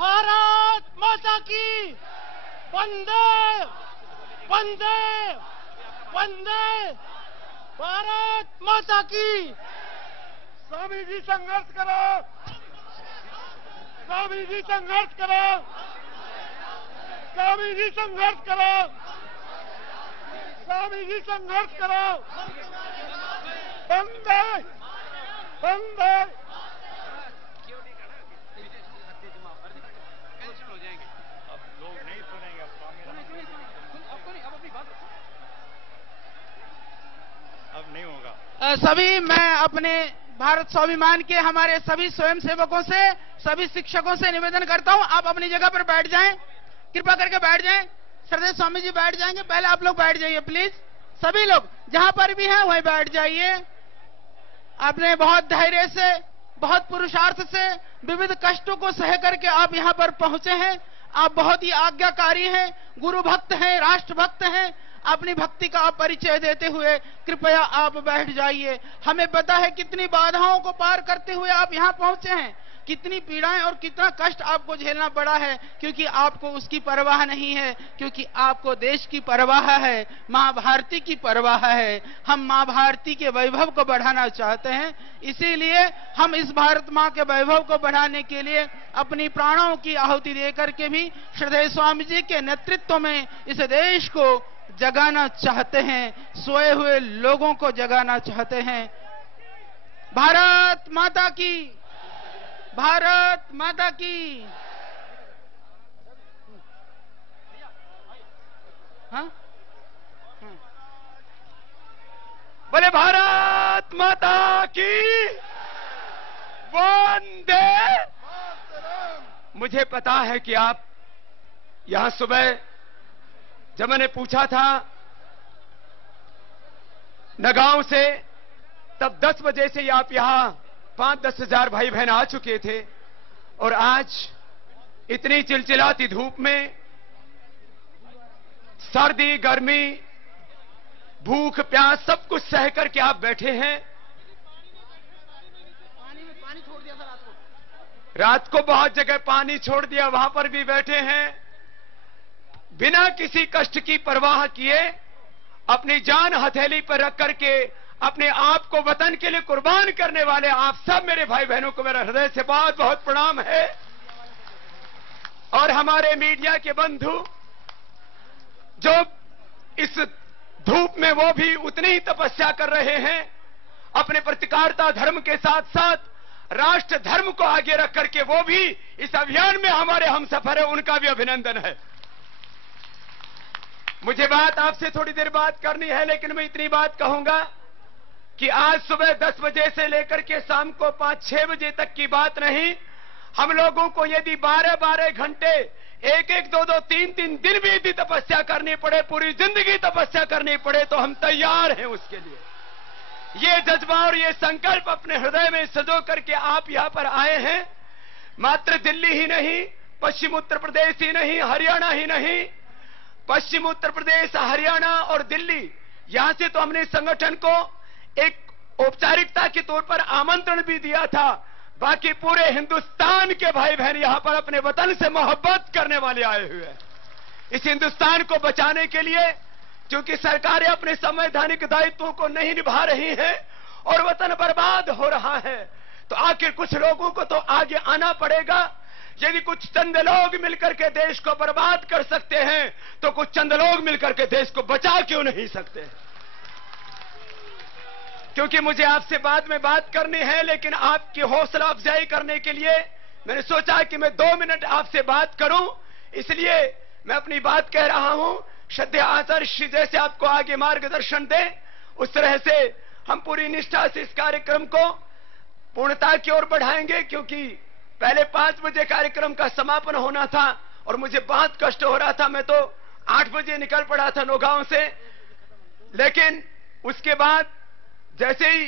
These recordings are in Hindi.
भारत माता की वंदे वंदे वंदे भारत माता की। स्वामी जी संघर्ष करो, स्वामी जी संघर्ष करो, स्वामी जी संघर्ष करो, स्वामी जी संघर्ष करो। वंदे वंदे। सभी मैं अपने भारत स्वाभिमान के हमारे सभी स्वयंसेवकों से, सभी शिक्षकों से निवेदन करता हूं, आप अपनी जगह पर बैठ जाएं, कृपा करके बैठ जाएं। श्रद्धेय स्वामी जी बैठ जाएंगे, पहले आप लोग बैठ जाइए प्लीज। सभी लोग जहां पर भी हैं वहीं बैठ जाइए। आपने बहुत धैर्य से, बहुत पुरुषार्थ से, विविध कष्टों को सह करके आप यहां पर पहुंचे हैं। आप बहुत ही आज्ञाकारी हैं, गुरु भक्त हैं, राष्ट्र भक्त हैं। अपनी भक्ति का आप परिचय देते हुए कृपया आप बैठ जाइए। हमें पता है कितनी बाधाओं को पार करते हुए आप यहां पहुंचे हैं, कितनी पीड़ाएं और कितना कष्ट आपको झेलना पड़ा है, क्योंकि आपको उसकी परवाह नहीं है, क्योंकि आपको देश की परवाह है, मां भारती की परवाह है। हम मां भारती के वैभव को बढ़ाना चाहते हैं, इसीलिए हम इस भारत मां के वैभव को बढ़ाने के लिए अपनी प्राणों की आहुति देकर के भी श्रद्धेय स्वामी जी के नेतृत्व में इस देश को जगाना चाहते हैं, सोए हुए लोगों को जगाना चाहते हैं। भारत माता की, भारत माता की। हाँ? बोले भारत माता की वंदे। मुझे पता है कि आप यहां सुबह जब मैंने पूछा था नगांव से, तब 10 बजे से आप यहां 5-10 हजार भाई बहन आ चुके थे, और आज इतनी चिलचिलाती धूप में, सर्दी गर्मी, भूख प्यास सब कुछ सह करके आप बैठे हैं। पानी छोड़ दिया था रात को बहुत जगह पानी छोड़ दिया, वहां पर भी बैठे हैं। बिना किसी कष्ट की परवाह किए अपनी जान हथेली पर रख करके अपने आप को वतन के लिए कुर्बान करने वाले आप सब मेरे भाई बहनों को मेरा हृदय से बहुत बहुत प्रणाम है। और हमारे मीडिया के बंधु जो इस धूप में वो भी उतनी ही तपस्या कर रहे हैं, अपने पत्रकारिता धर्म के साथ साथ राष्ट्र धर्म को आगे रख करके वो भी इस अभियान में हमारे हमसफर है, उनका भी अभिनंदन है। मुझे बात आपसे थोड़ी देर बात करनी है, लेकिन मैं इतनी बात कहूंगा कि आज सुबह 10 बजे से लेकर के शाम को 5-6 बजे तक की बात नहीं, हम लोगों को यदि 12-12 घंटे, 1-1, 2-2, 3-3 दिन भी यदि तपस्या करनी पड़े, पूरी जिंदगी तपस्या करनी पड़े, तो हम तैयार हैं उसके लिए। ये जज्बा और ये संकल्प अपने हृदय में सजो करके आप यहां पर आए हैं। मात्र दिल्ली ही नहीं, पश्चिम उत्तर प्रदेश ही नहीं, हरियाणा ही नहीं, पश्चिम उत्तर प्रदेश, हरियाणा और दिल्ली, यहां से तो हमने संगठन को एक औपचारिकता के तौर पर आमंत्रण भी दिया था। बाकी पूरे हिंदुस्तान के भाई बहन यहां पर अपने वतन से मोहब्बत करने वाले आए हुए हैं, इस हिंदुस्तान को बचाने के लिए। क्योंकि सरकारें अपने संवैधानिक दायित्वों को नहीं निभा रही हैं और वतन बर्बाद हो रहा है, तो आखिर कुछ लोगों को तो आगे आना पड़ेगा। यदि कुछ चंद लोग मिलकर के देश को बर्बाद कर सकते हैं, तो कुछ चंद लोग मिलकर के देश को बचा क्यों नहीं सकते? क्योंकि मुझे आपसे बाद में बात करनी है, लेकिन आपकी हौसला अफजाई करने के लिए मैंने सोचा कि मैं 2 मिनट आपसे बात करूं, इसलिए मैं अपनी बात कह रहा हूं। श्रद्धेय आदर्श जैसे आपको आगे मार्गदर्शन दे, उस तरह से हम पूरी निष्ठा से इस कार्यक्रम को पूर्णता की ओर बढ़ाएंगे। क्योंकि पहले 5 बजे कार्यक्रम का समापन होना था और मुझे बहुत कष्ट हो रहा था, मैं तो 8 बजे निकल पड़ा था नौगांव से। लेकिन उसके बाद जैसे ही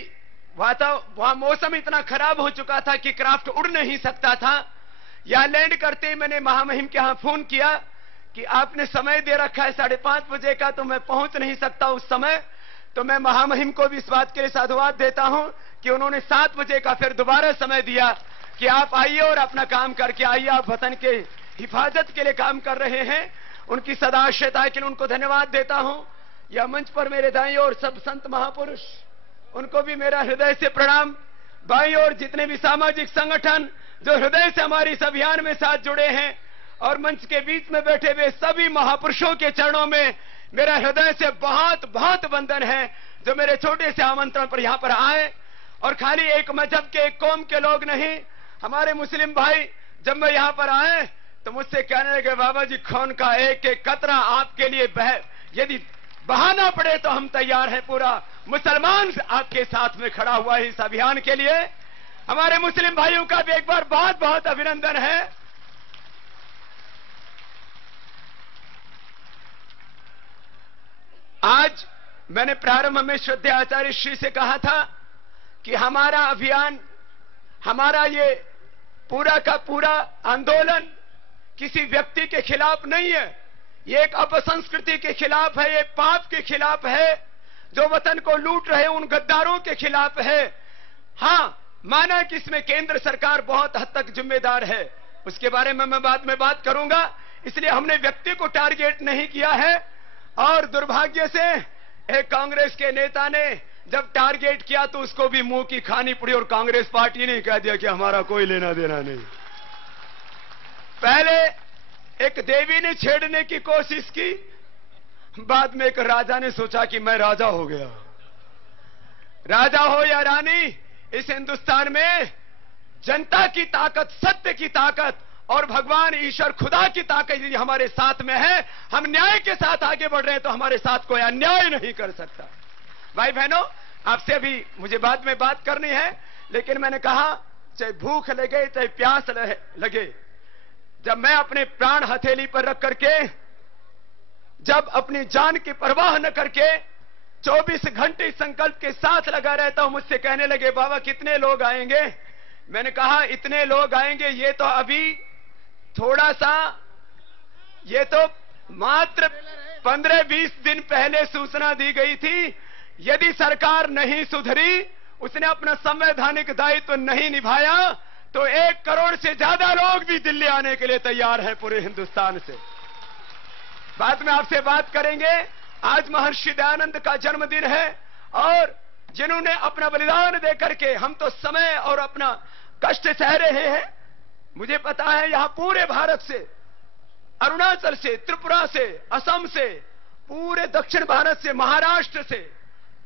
वहां मौसम इतना खराब हो चुका था कि क्राफ्ट उड़ नहीं सकता था, यहां लैंड करते ही मैंने महामहिम के यहां फोन किया कि आपने समय दे रखा है 5:30 बजे का, तो मैं पहुंच नहीं सकता उस समय। तो मैं महामहिम को भी इस बात के लिए साधुवाद देता हूं कि उन्होंने 7 बजे का फिर दोबारा समय दिया कि आप आइए और अपना काम करके आइए। आप वतन के हिफाजत के लिए काम कर रहे हैं। उनकी सदाशयता के लिए उनको धन्यवाद देता हूं। यह मंच पर मेरे दाईं ओर सब संत महापुरुष, उनको भी मेरा हृदय से प्रणाम। बाईं ओर जितने भी सामाजिक संगठन जो हृदय से हमारे इस अभियान में साथ जुड़े हैं, और मंच के बीच में बैठे हुए सभी महापुरुषों के चरणों में मेरा हृदय से बहुत बहुत वंदन है, जो मेरे छोटे से आमंत्रण पर यहां पर आए। और खाली एक मजहब के, एक कौम के लोग नहीं, हमारे मुस्लिम भाई जब मैं यहां पर आए तो मुझसे कहने लगे, बाबा जी खून का एक एक कतरा आपके लिए यदि बहाना पड़े तो हम तैयार हैं। पूरा मुसलमान आपके साथ में खड़ा हुआ है इस अभियान के लिए। हमारे मुस्लिम भाइयों का भी एक बार बहुत बहुत अभिनंदन है। आज मैंने प्रारंभ में श्रद्धेय आचार्य श्री से कहा था कि हमारा अभियान, हमारा ये पूरा का पूरा आंदोलन किसी व्यक्ति के खिलाफ नहीं है। ये एक अपसंस्कृति के खिलाफ है, ये पाप के खिलाफ है, जो वतन को लूट रहे उन गद्दारों के खिलाफ है। हां, माना कि इसमें केंद्र सरकार बहुत हद तक जिम्मेदार है, उसके बारे में मैं बाद में बात करूंगा। इसलिए हमने व्यक्ति को टारगेट नहीं किया है। और दुर्भाग्य से एक कांग्रेस के नेता ने जब टारगेट किया तो उसको भी मुंह की खानी पड़ी, और कांग्रेस पार्टी ने कह दिया कि हमारा कोई लेना देना नहीं। पहले एक देवी ने छेड़ने की कोशिश की, बाद में एक राजा ने सोचा कि मैं राजा हो गया। राजा हो या रानी, इस हिंदुस्तान में जनता की ताकत, सत्य की ताकत और भगवान ईश्वर खुदा की ताकत यदि हमारे साथ में है, हम न्याय के साथ आगे बढ़ रहे हैं तो हमारे साथ कोई अन्याय नहीं कर सकता। भाई बहनों, आपसे भी मुझे बाद में बात करनी है, लेकिन मैंने कहा चाहे भूख लगे चाहे प्यास लगे, जब मैं अपने प्राण हथेली पर रख करके, जब अपनी जान की परवाह न करके 24 घंटे संकल्प के साथ लगा रहता हूं, मुझसे कहने लगे, बाबा कितने लोग आएंगे? मैंने कहा इतने लोग आएंगे, ये तो अभी थोड़ा सा, ये तो मात्र 15-20 दिन पहले सूचना दी गई थी। यदि सरकार नहीं सुधरी, उसने अपना संवैधानिक दायित्व नहीं निभाया, तो 1 करोड़ से ज्यादा लोग भी दिल्ली आने के लिए तैयार हैं पूरे हिंदुस्तान से। बाद में आपसे बात करेंगे। आज महर्षि दयानंद का जन्मदिन है, और जिन्होंने अपना बलिदान देकर के, हम तो समय और अपना कष्ट सह रहे हैं। मुझे पता है यहां पूरे भारत से, अरुणाचल से, त्रिपुरा से, असम से, पूरे दक्षिण भारत से, महाराष्ट्र से,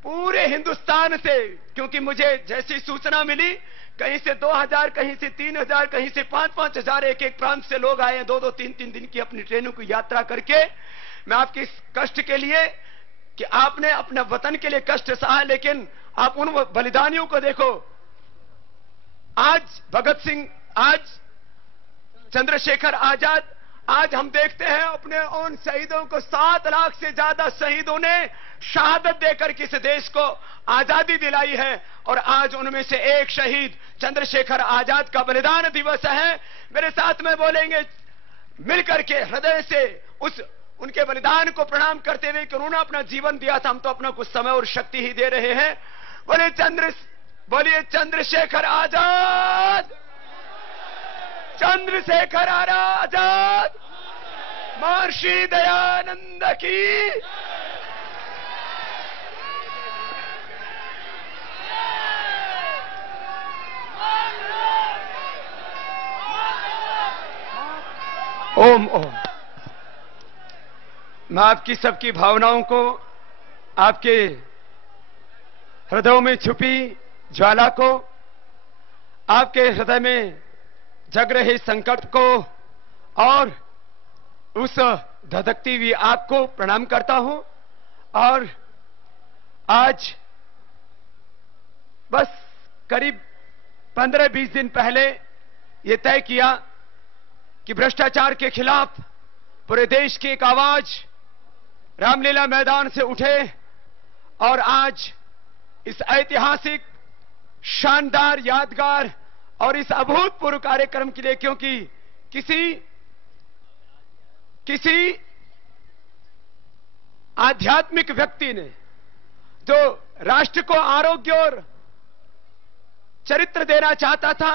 पूरे हिंदुस्तान से, क्योंकि मुझे जैसी सूचना मिली, कहीं से 2000, कहीं से 3000, कहीं से 5-5 हजार, एक प्रांत से लोग आए हैं 2-2, 3-3 दिन की अपनी ट्रेनों की यात्रा करके। मैं आपके इस कष्ट के लिए, कि आपने अपने वतन के लिए कष्ट सहा, लेकिन आप उन बलिदानियों को देखो। आज भगत सिंह, आज चंद्रशेखर आजाद, आज हम देखते हैं अपने उन शहीदों को, 7 लाख से ज्यादा शहीदों ने शहादत देकर किस देश को आजादी दिलाई है। और आज उनमें से एक शहीद चंद्रशेखर आजाद का बलिदान दिवस है। मेरे साथ में बोलेंगे मिलकर के हृदय से उनके बलिदान को प्रणाम करते हुए कि उन्होंने अपना जीवन दिया था, हम तो अपना कुछ समय और शक्ति ही दे रहे हैं। बोलिए चंद्रशेखर आजाद, चंद्रशेखर आजाद, महर्षि दयानंद की। ओम ओम। मैं आपकी सबकी भावनाओं को, आपके हृदयों में छुपी ज्वाला को, आपके हृदय में जग रहे संकट को और उस धधकती हुई आग को प्रणाम करता हूं। और आज बस करीब 15-20 दिन पहले यह तय किया कि भ्रष्टाचार के खिलाफ पूरे देश की एक आवाज रामलीला मैदान से उठे। और आज इस ऐतिहासिक, शानदार, यादगार और इस अभूतपूर्व कार्यक्रम के लिए, क्योंकि किसी आध्यात्मिक व्यक्ति ने जो राष्ट्र को आरोग्य और चरित्र देना चाहता था,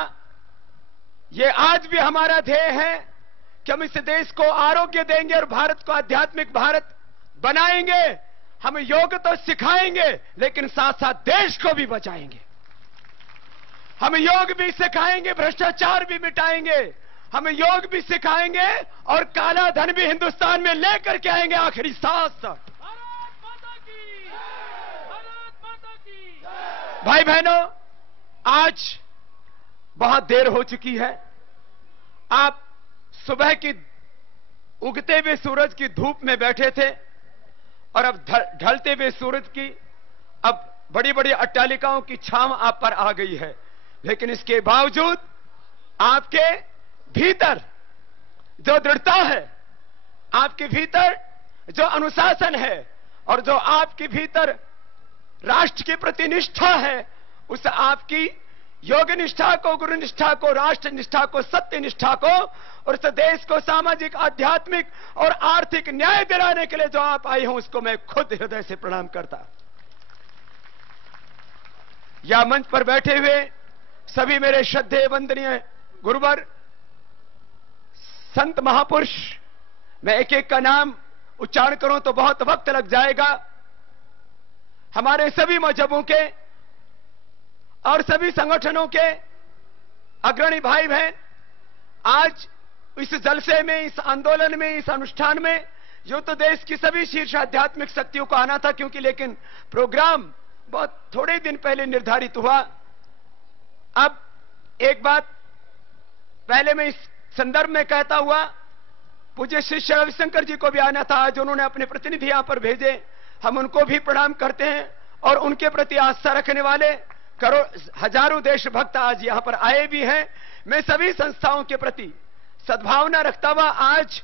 ये आज भी हमारा ध्येय है कि हम इस देश को आरोग्य देंगे और भारत को आध्यात्मिक भारत बनाएंगे। हम योग तो सिखाएंगे लेकिन साथ साथ देश को भी बचाएंगे। हम योग भी सिखाएंगे, भ्रष्टाचार भी मिटाएंगे। हम योग भी सिखाएंगे और काला धन भी हिंदुस्तान में लेकर के आएंगे आखिरी सांस तक। भाई बहनों, आज बहुत देर हो चुकी है। आप सुबह की उगते हुए सूरज की धूप में बैठे थे और अब ढलते हुए सूरज की अब बड़ी बड़ी अट्टालिकाओं की छांव आप पर आ गई है। लेकिन इसके बावजूद आपके भीतर जो दृढ़ता है, आपके भीतर जो अनुशासन है और जो आपके भीतर राष्ट्र के प्रति निष्ठा है, उस आपकी योग निष्ठा को, गुरु निष्ठा को, राष्ट्र निष्ठा को, सत्य निष्ठा को और इस देश को सामाजिक, आध्यात्मिक और आर्थिक न्याय दिलाने के लिए जो आप आई हो, उसको मैं खुद हृदय से प्रणाम करता। या मंच पर बैठे हुए सभी मेरे श्रद्धेय वंदनीय गुरुवर, संत महापुरुष, मैं एक एक का नाम उच्चारण करूं तो बहुत वक्त लग जाएगा। हमारे सभी मजहबों के और सभी संगठनों के अग्रणी भाई बहन, आज इस जलसे में, इस आंदोलन में, इस अनुष्ठान में जो तो देश की सभी शीर्ष आध्यात्मिक शक्तियों को आना था, क्योंकि लेकिन प्रोग्राम बहुत थोड़े दिन पहले निर्धारित हुआ। अब एक बात पहले मैं इस संदर्भ में कहता हुआ, पूज्य श्री रविशंकर जी को भी आना था, आज उन्होंने अपने प्रतिनिधि यहां पर भेजे, हम उनको भी प्रणाम करते हैं। और उनके प्रति आस्था रखने वाले हजारों देशभक्त आज यहां पर आए भी हैं। मैं सभी संस्थाओं के प्रति सद्भावना रखता हुआ आज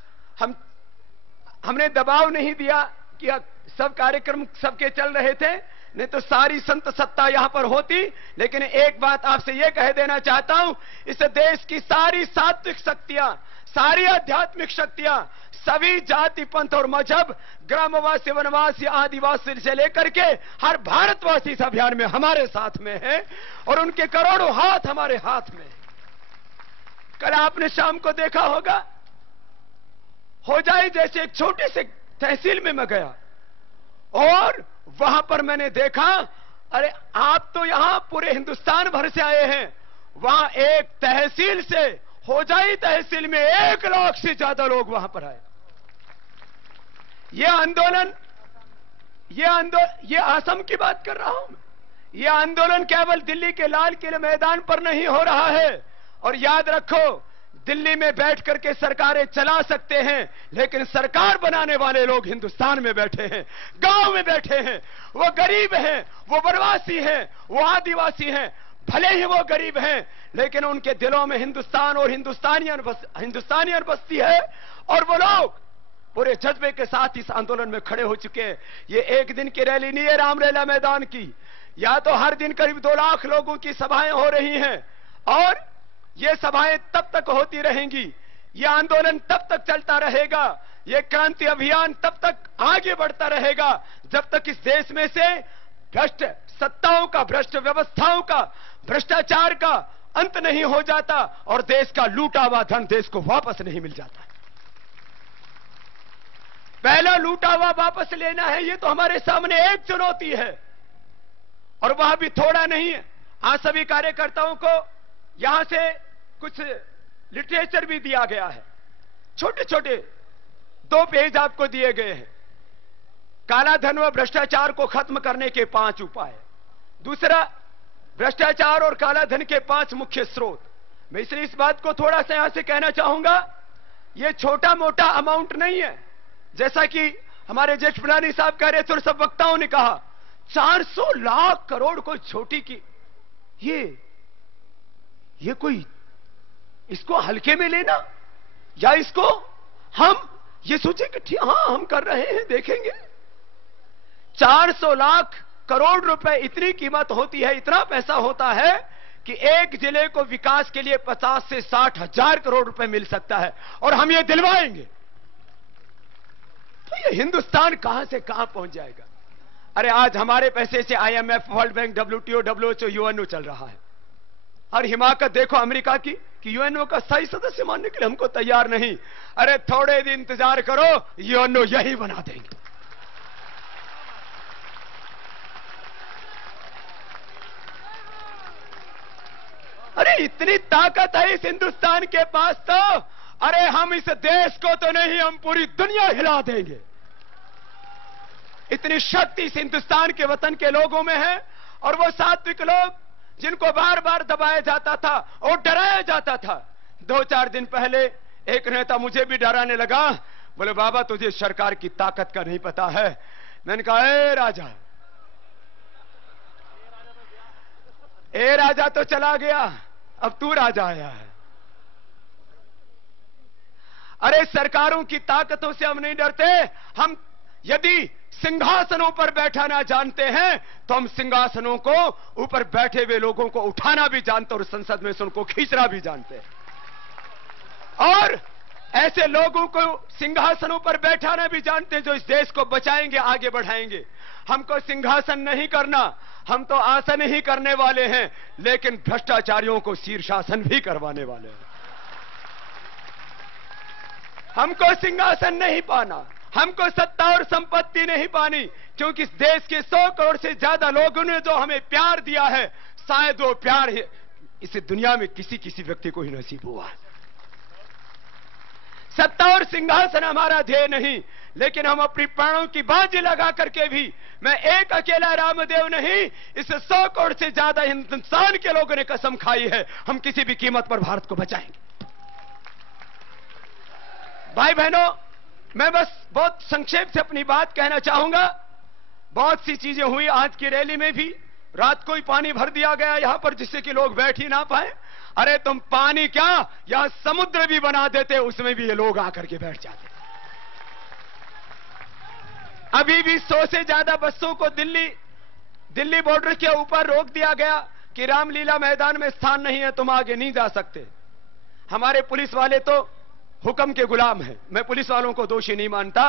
हमने दबाव नहीं दिया कि सब कार्यक्रम सबके चल रहे थे, नहीं तो सारी संत सत्ता यहां पर होती। लेकिन एक बात आपसे यह कह देना चाहता हूं, इस देश की सारी सात्विक शक्तियां, सारी आध्यात्मिक शक्तियां, सभी जाति, पंथ और मजहब, ग्रामवासी, वनवासी, आदिवासी से लेकर के हर भारतवासी इस अभियान में हमारे साथ में है और उनके करोड़ों हाथ हमारे हाथ में है। कल आपने शाम को देखा होगा, हो जाए जैसे एक छोटे से तहसील में मैं गया और वहां पर मैंने देखा, अरे आप तो यहां पूरे हिंदुस्तान भर से आए हैं, वहां एक तहसील से हो जाए तहसील में 1 लाख से ज्यादा लोग वहां पर आए। ये असम की बात कर रहा हूं। यह आंदोलन केवल दिल्ली के लाल किले मैदान पर नहीं हो रहा है। और याद रखो, दिल्ली में बैठ करके सरकारें चला सकते हैं, लेकिन सरकार बनाने वाले लोग हिंदुस्तान में बैठे हैं, गांव में बैठे हैं। वो गरीब हैं, वो वनवासी हैं, वो आदिवासी हैं। भले ही वो गरीब हैं, लेकिन उनके दिलों में हिंदुस्तान और हिंदुस्तानियत बसती है और वो लोग पूरे जज्बे के साथ इस आंदोलन में खड़े हो चुके हैं। ये एक दिन की रैली नहीं है रामलीला मैदान की, या तो हर दिन करीब 2 लाख लोगों की सभाएं हो रही हैं और ये सभाएं तब तक होती रहेंगी, ये आंदोलन तब तक चलता रहेगा, ये क्रांति अभियान तब तक आगे बढ़ता रहेगा जब तक इस देश में से भ्रष्ट सत्ताओं का, भ्रष्ट व्यवस्थाओं का, भ्रष्टाचार का अंत नहीं हो जाता और देश का लूटा हुआ धन देश को वापस नहीं मिल जाता। पहला लूटा हुआ वापस लेना है, ये तो हमारे सामने एक चुनौती है और वह भी थोड़ा नहीं है। आज सभी कार्यकर्ताओं को यहां से कुछ लिटरेचर भी दिया गया है, छोटे छोटे 2 पेज आपको दिए गए हैं। काला धन व भ्रष्टाचार को खत्म करने के 5 उपाय। दूसरा, भ्रष्टाचार और काला धन के 5 मुख्य स्रोत। मैं इसलिए इस बात को थोड़ा सा यहां से कहना चाहूंगा, यह छोटा मोटा अमाउंट नहीं है। जैसा कि हमारे ज्येष्ठ प्रधानी साहब कह रहे थे और सब वक्ताओं ने कहा, 400 लाख करोड़ कोई छोटी की, ये कोई इसको हल्के में लेना या इसको हम ये सोचे कि ठीक, हां हम कर रहे हैं, देखेंगे। 400 लाख करोड़ रुपए इतनी कीमत होती है, इतना पैसा होता है कि एक जिले को विकास के लिए 50 से 60 हजार करोड़ रुपए मिल सकता है और हम ये दिलवाएंगे। तो ये हिंदुस्तान कहां से कहां पहुंच जाएगा। अरे आज हमारे पैसे से IMF, world bank, WTO, WHO, UNO चल रहा है। और हिमाकत देखो अमेरिका की कि यूएनओ का स्थायी सदस्य मानने के लिए हमको तैयार नहीं। अरे थोड़े दिन इंतजार करो, यूएनओ यही बना देंगे। अरे इतनी ताकत है इस हिंदुस्तान के पास तो, अरे हम इस देश को तो नहीं, हम पूरी दुनिया हिला देंगे। इतनी शक्ति इस हिंदुस्तान के वतन के लोगों में है। और वो सात्विक लोग जिनको बार बार दबाया जाता था और डराया जाता था। 2-4 दिन पहले एक नेता मुझे भी डराने लगा, बोले बाबा तुझे सरकार की ताकत का नहीं पता है। मैंने कहा ए राजा तो चला गया, अब तू राजा आया है। अरे सरकारों की ताकतों से हम नहीं डरते। हम यदि सिंहासनों पर बैठाना जानते हैं तो हम सिंहासनों को ऊपर बैठे हुए लोगों को उठाना भी जानते और संसद में से उनको खींचना भी जानते हैं। और ऐसे लोगों को सिंहासनों पर बैठाना भी जानते हैं जो इस देश को बचाएंगे, आगे बढ़ाएंगे। हमको सिंहासन नहीं करना, हम तो आसन ही करने वाले हैं, लेकिन भ्रष्टाचारियों को शीर्षासन भी करवाने वाले हैं। हमको सिंहासन नहीं पाना, हमको सत्ता और संपत्ति नहीं पानी, क्योंकि इस देश के 100 करोड़ से ज्यादा लोगों ने जो हमें प्यार दिया है, शायद वो प्यार इस दुनिया में किसी व्यक्ति को ही नसीब हुआ है। सत्ता और सिंहासन हमारा ध्येय नहीं, लेकिन हम अपनी प्राणों की बाजी लगा करके भी, मैं एक अकेला रामदेव नहीं, इस 100 करोड़ से ज्यादा हिंदुस्तान के लोगों ने कसम खाई है, हम किसी भी कीमत पर भारत को बचाएंगे। भाई बहनों, मैं बस बहुत संक्षेप से अपनी बात कहना चाहूंगा। बहुत सी चीजें हुई आज की रैली में भी। रात को ही पानी भर दिया गया यहां पर, जिससे कि लोग बैठ ही ना पाए। अरे तुम पानी क्या, यहां समुद्र भी बना देते, उसमें भी ये लोग आकर के बैठ जाते। अभी भी 100 से ज्यादा बसों को दिल्ली बॉर्डर के ऊपर रोक दिया गया कि रामलीला मैदान में स्थान नहीं है, तुम आगे नहीं जा सकते। हमारे पुलिस वाले तो हुक्म के गुलाम है। मैं पुलिस वालों को दोषी नहीं मानता।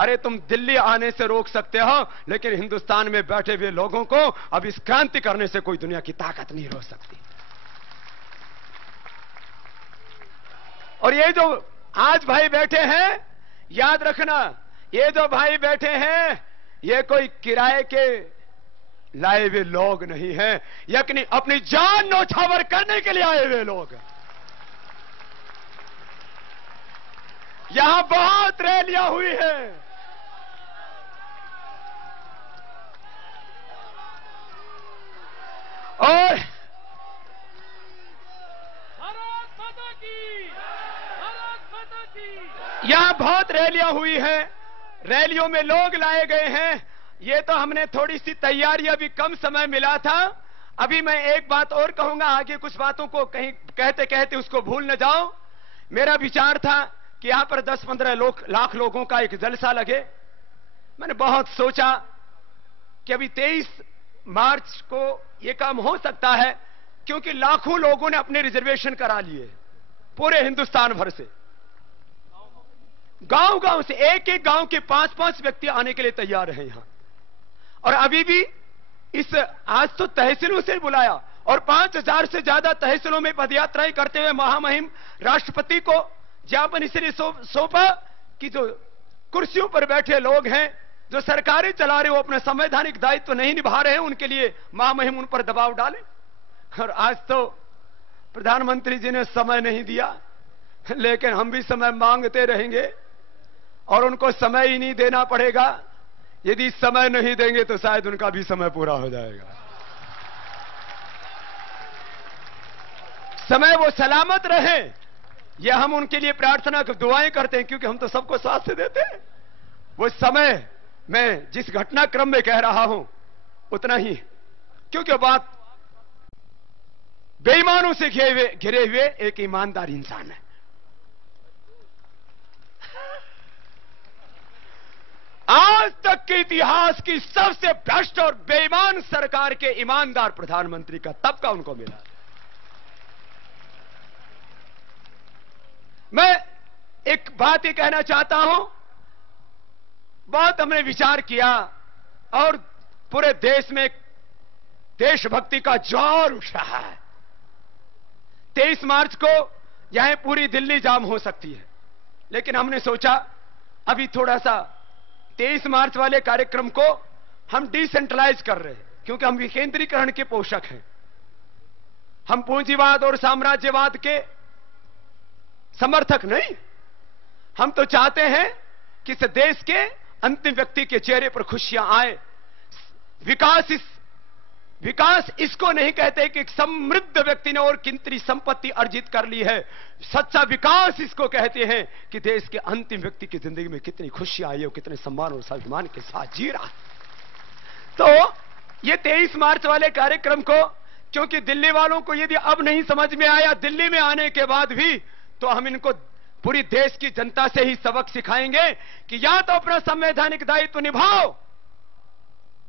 अरे तुम दिल्ली आने से रोक सकते हो, लेकिन हिंदुस्तान में बैठे हुए लोगों को अब इस क्रांति करने से कोई दुनिया की ताकत नहीं रोक सकती। और ये जो आज भाई बैठे हैं, याद रखना, ये जो भाई बैठे हैं, ये कोई किराए के लाए हुए लोग नहीं हैं, यकीन अपनी जान न्यौछावर करने के लिए आए हुए लोग हैं। यहां बहुत रैलियां हुई हैं, और यहां बहुत रैलियां हुई हैं, रैलियों में लोग लाए गए हैं। ये तो हमने थोड़ी सी तैयारी, अभी कम समय मिला था। अभी मैं एक बात और कहूंगा, आगे कुछ बातों को कहीं कहते कहते उसको भूल न जाओ। मेरा विचार था कि यहां पर 10-15 लाख लोगों का एक जलसा लगे। मैंने बहुत सोचा कि अभी 23 मार्च को यह काम हो सकता है, क्योंकि लाखों लोगों ने अपने रिजर्वेशन करा लिए पूरे हिंदुस्तान भर से। गांव-गांव से एक-एक गांव के 5-5 व्यक्ति आने के लिए तैयार हैं यहां। और अभी भी आज तो तहसीलों से बुलाया, और 5000 से ज्यादा तहसीलों में पदयात्राएं करते हुए महामहिम राष्ट्रपति को ज्ञापन इसलिए सौंपा कि जो कुर्सियों पर बैठे लोग हैं, जो सरकारें चला रहे, वो अपना संवैधानिक दायित्व नहीं निभा रहे हैं, उनके लिए महामहिम उन पर दबाव डाले। और आज तो प्रधानमंत्री जी ने समय नहीं दिया, लेकिन हम भी समय मांगते रहेंगे, और उनको समय ही नहीं देना पड़ेगा। यदि समय नहीं देंगे तो शायद उनका भी समय पूरा हो जाएगा। समय वो सलामत रहे, यह हम उनके लिए प्रार्थना दुआएं करते हैं, क्योंकि हम तो सबको स्वास्थ्य देते हैं। वो समय मैं जिस घटनाक्रम में कह रहा हूं उतना ही, क्योंकि बात बेईमानों से घिरे हुए एक ईमानदार इंसान है। आज तक के इतिहास की सबसे भ्रष्ट और बेईमान सरकार के ईमानदार प्रधानमंत्री का तबका उनको मिला। मैं एक बात ही कहना चाहता हूं, बहुत हमने विचार किया और पूरे देश में देशभक्ति का जोर उठ रहा है। 23 मार्च को यहां पूरी दिल्ली जाम हो सकती है, लेकिन हमने सोचा अभी थोड़ा सा 23 मार्च वाले कार्यक्रम को हम डिसेंट्रलाइज कर रहे हैं, क्योंकि हम विकेंद्रीकरण के पोषक हैं। हम पूंजीवाद और साम्राज्यवाद के समर्थक नहीं। हम तो चाहते हैं कि इस देश के अंतिम व्यक्ति के चेहरे पर खुशियां आए। विकास इसको नहीं कहते कि एक समृद्ध व्यक्ति ने और कितनी संपत्ति अर्जित कर ली है। सच्चा विकास इसको कहते हैं कि देश के अंतिम व्यक्ति की जिंदगी में कितनी खुशियां आई है, कितने सम्मान और स्वाभिमान के साथ जी रहा है। तो ये 23 मार्च वाले कार्यक्रम को, क्योंकि दिल्ली वालों को यदि अब नहीं समझ में आया दिल्ली में आने के बाद भी, तो हम इनको पूरी देश की जनता से ही सबक सिखाएंगे कि या तो अपना संवैधानिक दायित्व निभाओ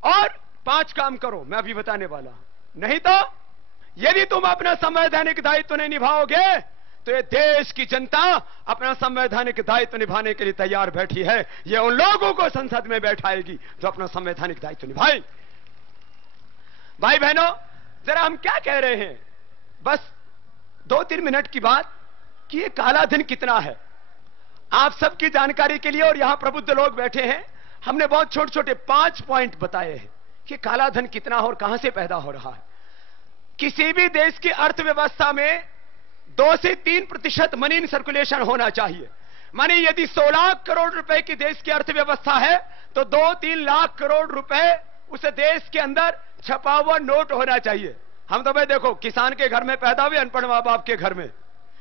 और 5 काम करो, मैं अभी बताने वाला हूं। नहीं तो यदि तुम अपना संवैधानिक दायित्व नहीं निभाओगे तो ये देश की जनता अपना संवैधानिक दायित्व निभाने के लिए तैयार बैठी है। ये उन लोगों को संसद में बैठाएगी जो अपना संवैधानिक दायित्व निभाए। भाई बहनों, जरा हम क्या कह रहे हैं, बस 2-3 मिनट की बात कि ये काला धन कितना है, आप सबकी जानकारी के लिए। और यहां प्रबुद्ध लोग बैठे हैं, हमने बहुत छोटे छोटे 5 पॉइंट बताए हैं कि काला धन कितना और कहां से पैदा हो रहा है। किसी भी देश की अर्थव्यवस्था में 2 से 3% मनी इन सर्कुलेशन होना चाहिए। माने यदि 100 लाख करोड़ रुपए की देश की अर्थव्यवस्था है तो 2-3 लाख करोड़ रुपए उस देश के अंदर छपा हुआ नोट होना चाहिए। हम तो भाई देखो, किसान के घर में पैदा हुए, अनपढ़ मां बाप के घर में,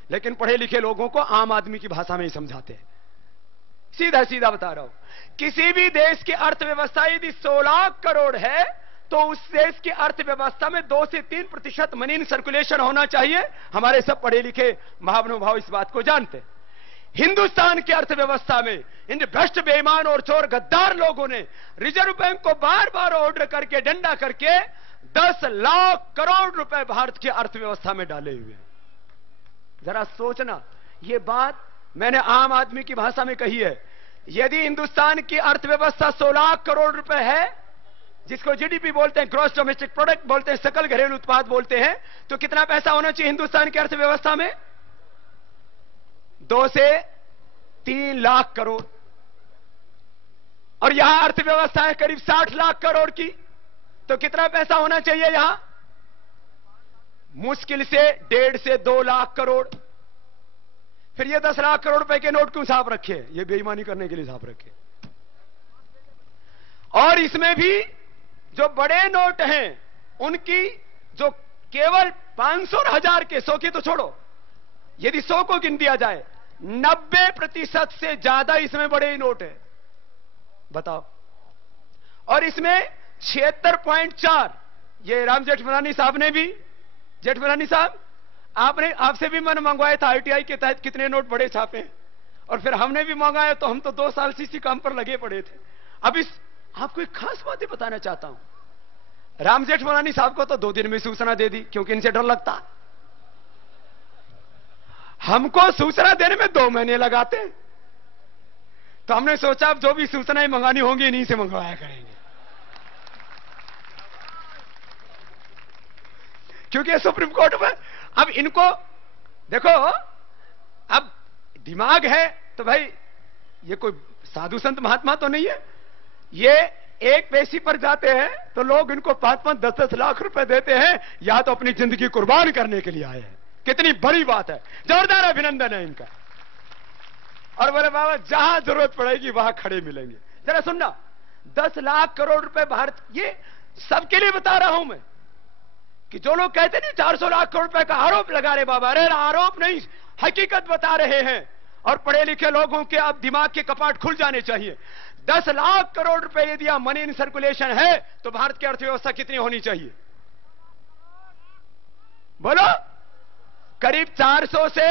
लेकिन पढ़े लिखे लोगों को आम आदमी की भाषा में ही समझाते हैं। सीधा सीधा बता रहा हूं, किसी भी देश की अर्थव्यवस्था यदि 100 लाख करोड़ है तो उस देश की अर्थव्यवस्था में 2 से 3% मनी इन सर्कुलेशन होना चाहिए। हमारे सब पढ़े लिखे महानुभाव इस बात को जानते हैं। हिंदुस्तान की अर्थव्यवस्था में इन भ्रष्ट, बेईमान और चोर गद्दार लोगों ने रिजर्व बैंक को बार बार ऑर्डर करके, डंडा करके 10 लाख करोड़ रुपए भारत की अर्थव्यवस्था में डाले हुए हैं। जरा सोचना, ये बात मैंने आम आदमी की भाषा में कही है। यदि हिंदुस्तान की अर्थव्यवस्था 100 लाख करोड़ रुपए है, जिसको जीडीपी बोलते हैं, ग्रॉस डोमेस्टिक प्रोडक्ट बोलते हैं, सकल घरेलू उत्पाद बोलते हैं, तो कितना पैसा होना चाहिए हिंदुस्तान की अर्थव्यवस्था में? 2 से 3 लाख करोड़। और यहां अर्थव्यवस्था है करीब 60 लाख करोड़ की, तो कितना पैसा होना चाहिए यहां? मुश्किल से 1.5 से 2 लाख करोड़। फिर ये 10 लाख करोड़ रुपए के नोट क्यों छाप रखे? ये बेईमानी करने के लिए छाप रखे। और इसमें भी जो बड़े नोट हैं उनकी, जो केवल 500 और 1000 के, 100 की तो छोड़ो, यदि 100 को गिन दिया जाए, 90% से ज्यादा इसमें बड़े नोट है। बताओ। और इसमें 76.4, ये राम जेठमलानी साहब ने भी, जेठमलानी साहब आपसे भी मैंने मंगवाया था आरटीआई के तहत कितने नोट बड़े छापे हैं, और फिर हमने भी मंगाया, तो हम तो 2 साल से इसी काम पर लगे पड़े थे। अब आपको एक खास बात बताना चाहता हूं। राम जेठमलानी साहब को तो 2 दिन में सूचना दे दी, क्योंकि इनसे डर लगता। हमको सूचना देने में 2 महीने लगाते हैं। तो हमने सोचा अब जो भी सूचनाएं मंगानी होंगी इन्हीं से मंगवाया करेंगे, क्योंकि सुप्रीम कोर्ट में अब इनको देखो, अब दिमाग है तो भाई ये कोई साधु संत महात्मा तो नहीं है। ये एक पेशी पर जाते हैं तो लोग इनको 5-5, 10-10 लाख रुपए देते हैं, या तो अपनी जिंदगी कुर्बान करने के लिए आए हैं। कितनी बड़ी बात है, जोरदार अभिनंदन है इनका। और बोले बाबा जहां जरूरत पड़ेगी वहां खड़े मिलेंगे। जरा सुनना, 10 लाख करोड़ रुपए भारत, ये सबके लिए बता रहा हूं मैं, कि जो लोग कहते नहीं 400 लाख करोड़ रुपए का आरोप लगा रहे बाबा, अरे आरोप नहीं, हकीकत बता रहे हैं। और पढ़े लिखे लोगों के अब दिमाग के कपाट खुल जाने चाहिए। 10 लाख करोड़ रुपए यदि मनी इन सर्कुलेशन है तो भारत की अर्थव्यवस्था कितनी होनी चाहिए? बोलो। करीब 400 से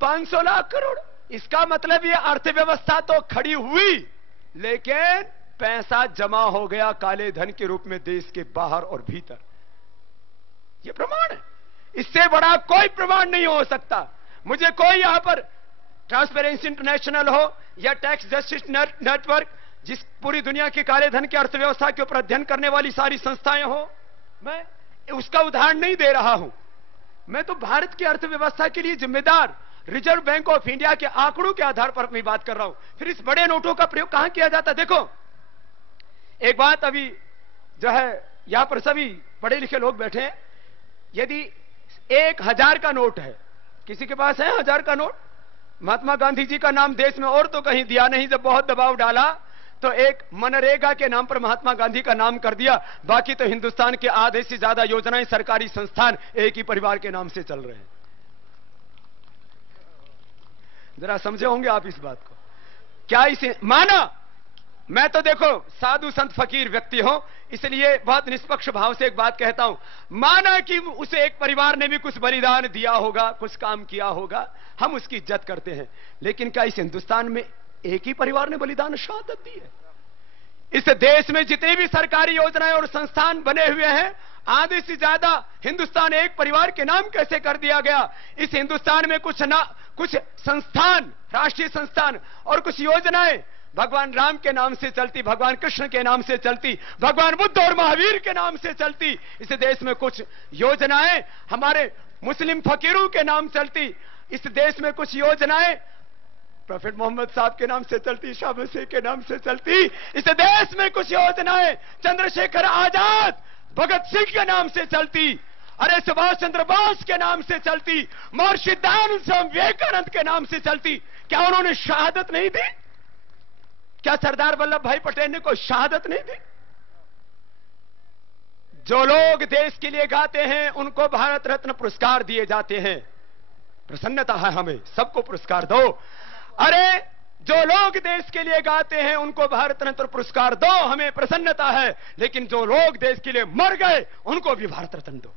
500 लाख करोड़। इसका मतलब ये अर्थव्यवस्था तो खड़ी हुई, लेकिन पैसा जमा हो गया काले धन के रूप में देश के बाहर और भीतर। ये प्रमाण है, इससे बड़ा कोई प्रमाण नहीं हो सकता। मुझे कोई यहां पर ट्रांसपेरेंसी इंटरनेशनल हो या टैक्स जस्टिस नेटवर्क, जिस पूरी दुनिया की काले धन की अर्थव्यवस्था के ऊपर अध्ययन करने वाली सारी संस्थाएं हो, मैं उसका उदाहरण नहीं दे रहा हूं। मैं तो भारत की अर्थव्यवस्था के लिए जिम्मेदार रिजर्व बैंक ऑफ इंडिया के आंकड़ों के आधार पर अपनी बात कर रहा हूं। फिर इस बड़े नोटों का प्रयोग कहां किया जाता है? देखो, एक बात अभी जो है, यहां पर सभी पढ़े लिखे लोग बैठे हैं। यदि 1000 का नोट है, किसी के पास है 1000 का नोट? महात्मा गांधी जी का नाम देश में और तो कहीं दिया नहीं, जब बहुत दबाव डाला तो एक मनरेगा के नाम पर महात्मा गांधी का नाम कर दिया। बाकी तो हिंदुस्तान के आधे से ज्यादा योजनाएं, सरकारी संस्थान एक ही परिवार के नाम से चल रहे हैं। जरा समझे होंगे आप इस बात को। क्या इसे माना? मैं तो देखो साधु संत फकीर व्यक्ति हूं, इसलिए बहुत निष्पक्ष भाव से एक बात कहता हूं। माना कि उसे एक परिवार ने भी कुछ बलिदान दिया होगा, कुछ काम किया होगा, हम उसकी इज्जत करते हैं। लेकिन क्या इस हिंदुस्तान में एक ही परिवार ने बलिदान शहादत दी है? इस देश में जितनी भी सरकारी योजनाएं और संस्थान बने हुए हैं, आधे से ज्यादा हिंदुस्तान एक परिवार के नाम कैसे कर दिया गया? इस हिंदुस्तान में कुछ संस्थान, राष्ट्रीय संस्थान और कुछ योजनाएं भगवान राम के नाम से चलती, भगवान कृष्ण के नाम से चलती, भगवान बुद्ध और महावीर के नाम से चलती। इस देश में कुछ योजनाएं हमारे मुस्लिम फकीरों के नाम चलती। इस देश में कुछ योजनाएं प्रोफेट मोहम्मद साहब के नाम से चलती, शाह मसीह के नाम से चलती। इस देश में कुछ योजनाएं चंद्रशेखर आजाद, भगत सिंह के नाम से चलती, अरे सुभाष चंद्र बोस के नाम से चलती, महर्षि दयानंद स्वामी विवेकानंद के नाम से चलती। क्या उन्होंने शहादत नहीं दी? क्या सरदार वल्लभ भाई पटेल ने कोई शहादत नहीं दी? जो लोग देश के लिए गाते हैं उनको भारत रत्न पुरस्कार दिए जाते हैं। प्रसन्नता है हमें, सबको पुरस्कार दो। अरे जो लोग देश के लिए गाते हैं उनको भारत रत्न पुरस्कार दो, हमें प्रसन्नता है। लेकिन जो लोग देश के लिए मर गए उनको भी भारत रत्न दो।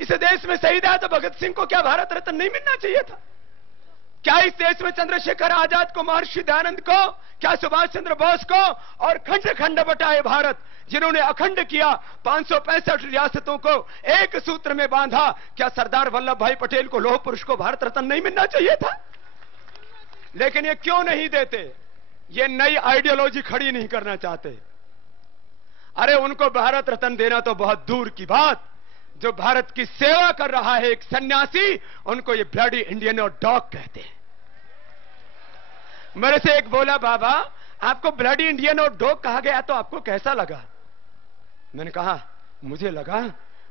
इस देश में शहीद है तो भगत सिंह को क्या भारत रत्न नहीं मिलना चाहिए था? क्या इस देश में चंद्रशेखर आजाद को, महर्षि दयानंद को, क्या सुभाष चंद्र बोस को और खंड खंड बटाए भारत जिन्होंने अखंड किया, 565 रियासतों को एक सूत्र में बांधा, क्या सरदार वल्लभ भाई पटेल को, लौह पुरुष को भारत रत्न नहीं मिलना चाहिए था? लेकिन ये क्यों नहीं देते? ये नई आइडियोलॉजी खड़ी नहीं करना चाहते। अरे उनको भारत रत्न देना तो बहुत दूर की बात, जो भारत की सेवा कर रहा है एक सन्यासी, उनको ये ब्लडी इंडियन और डॉग कहते हैं। मेरे से एक बोला, बाबा आपको ब्लडी इंडियन और डॉग कहा गया तो आपको कैसा लगा? मैंने कहा मुझे लगा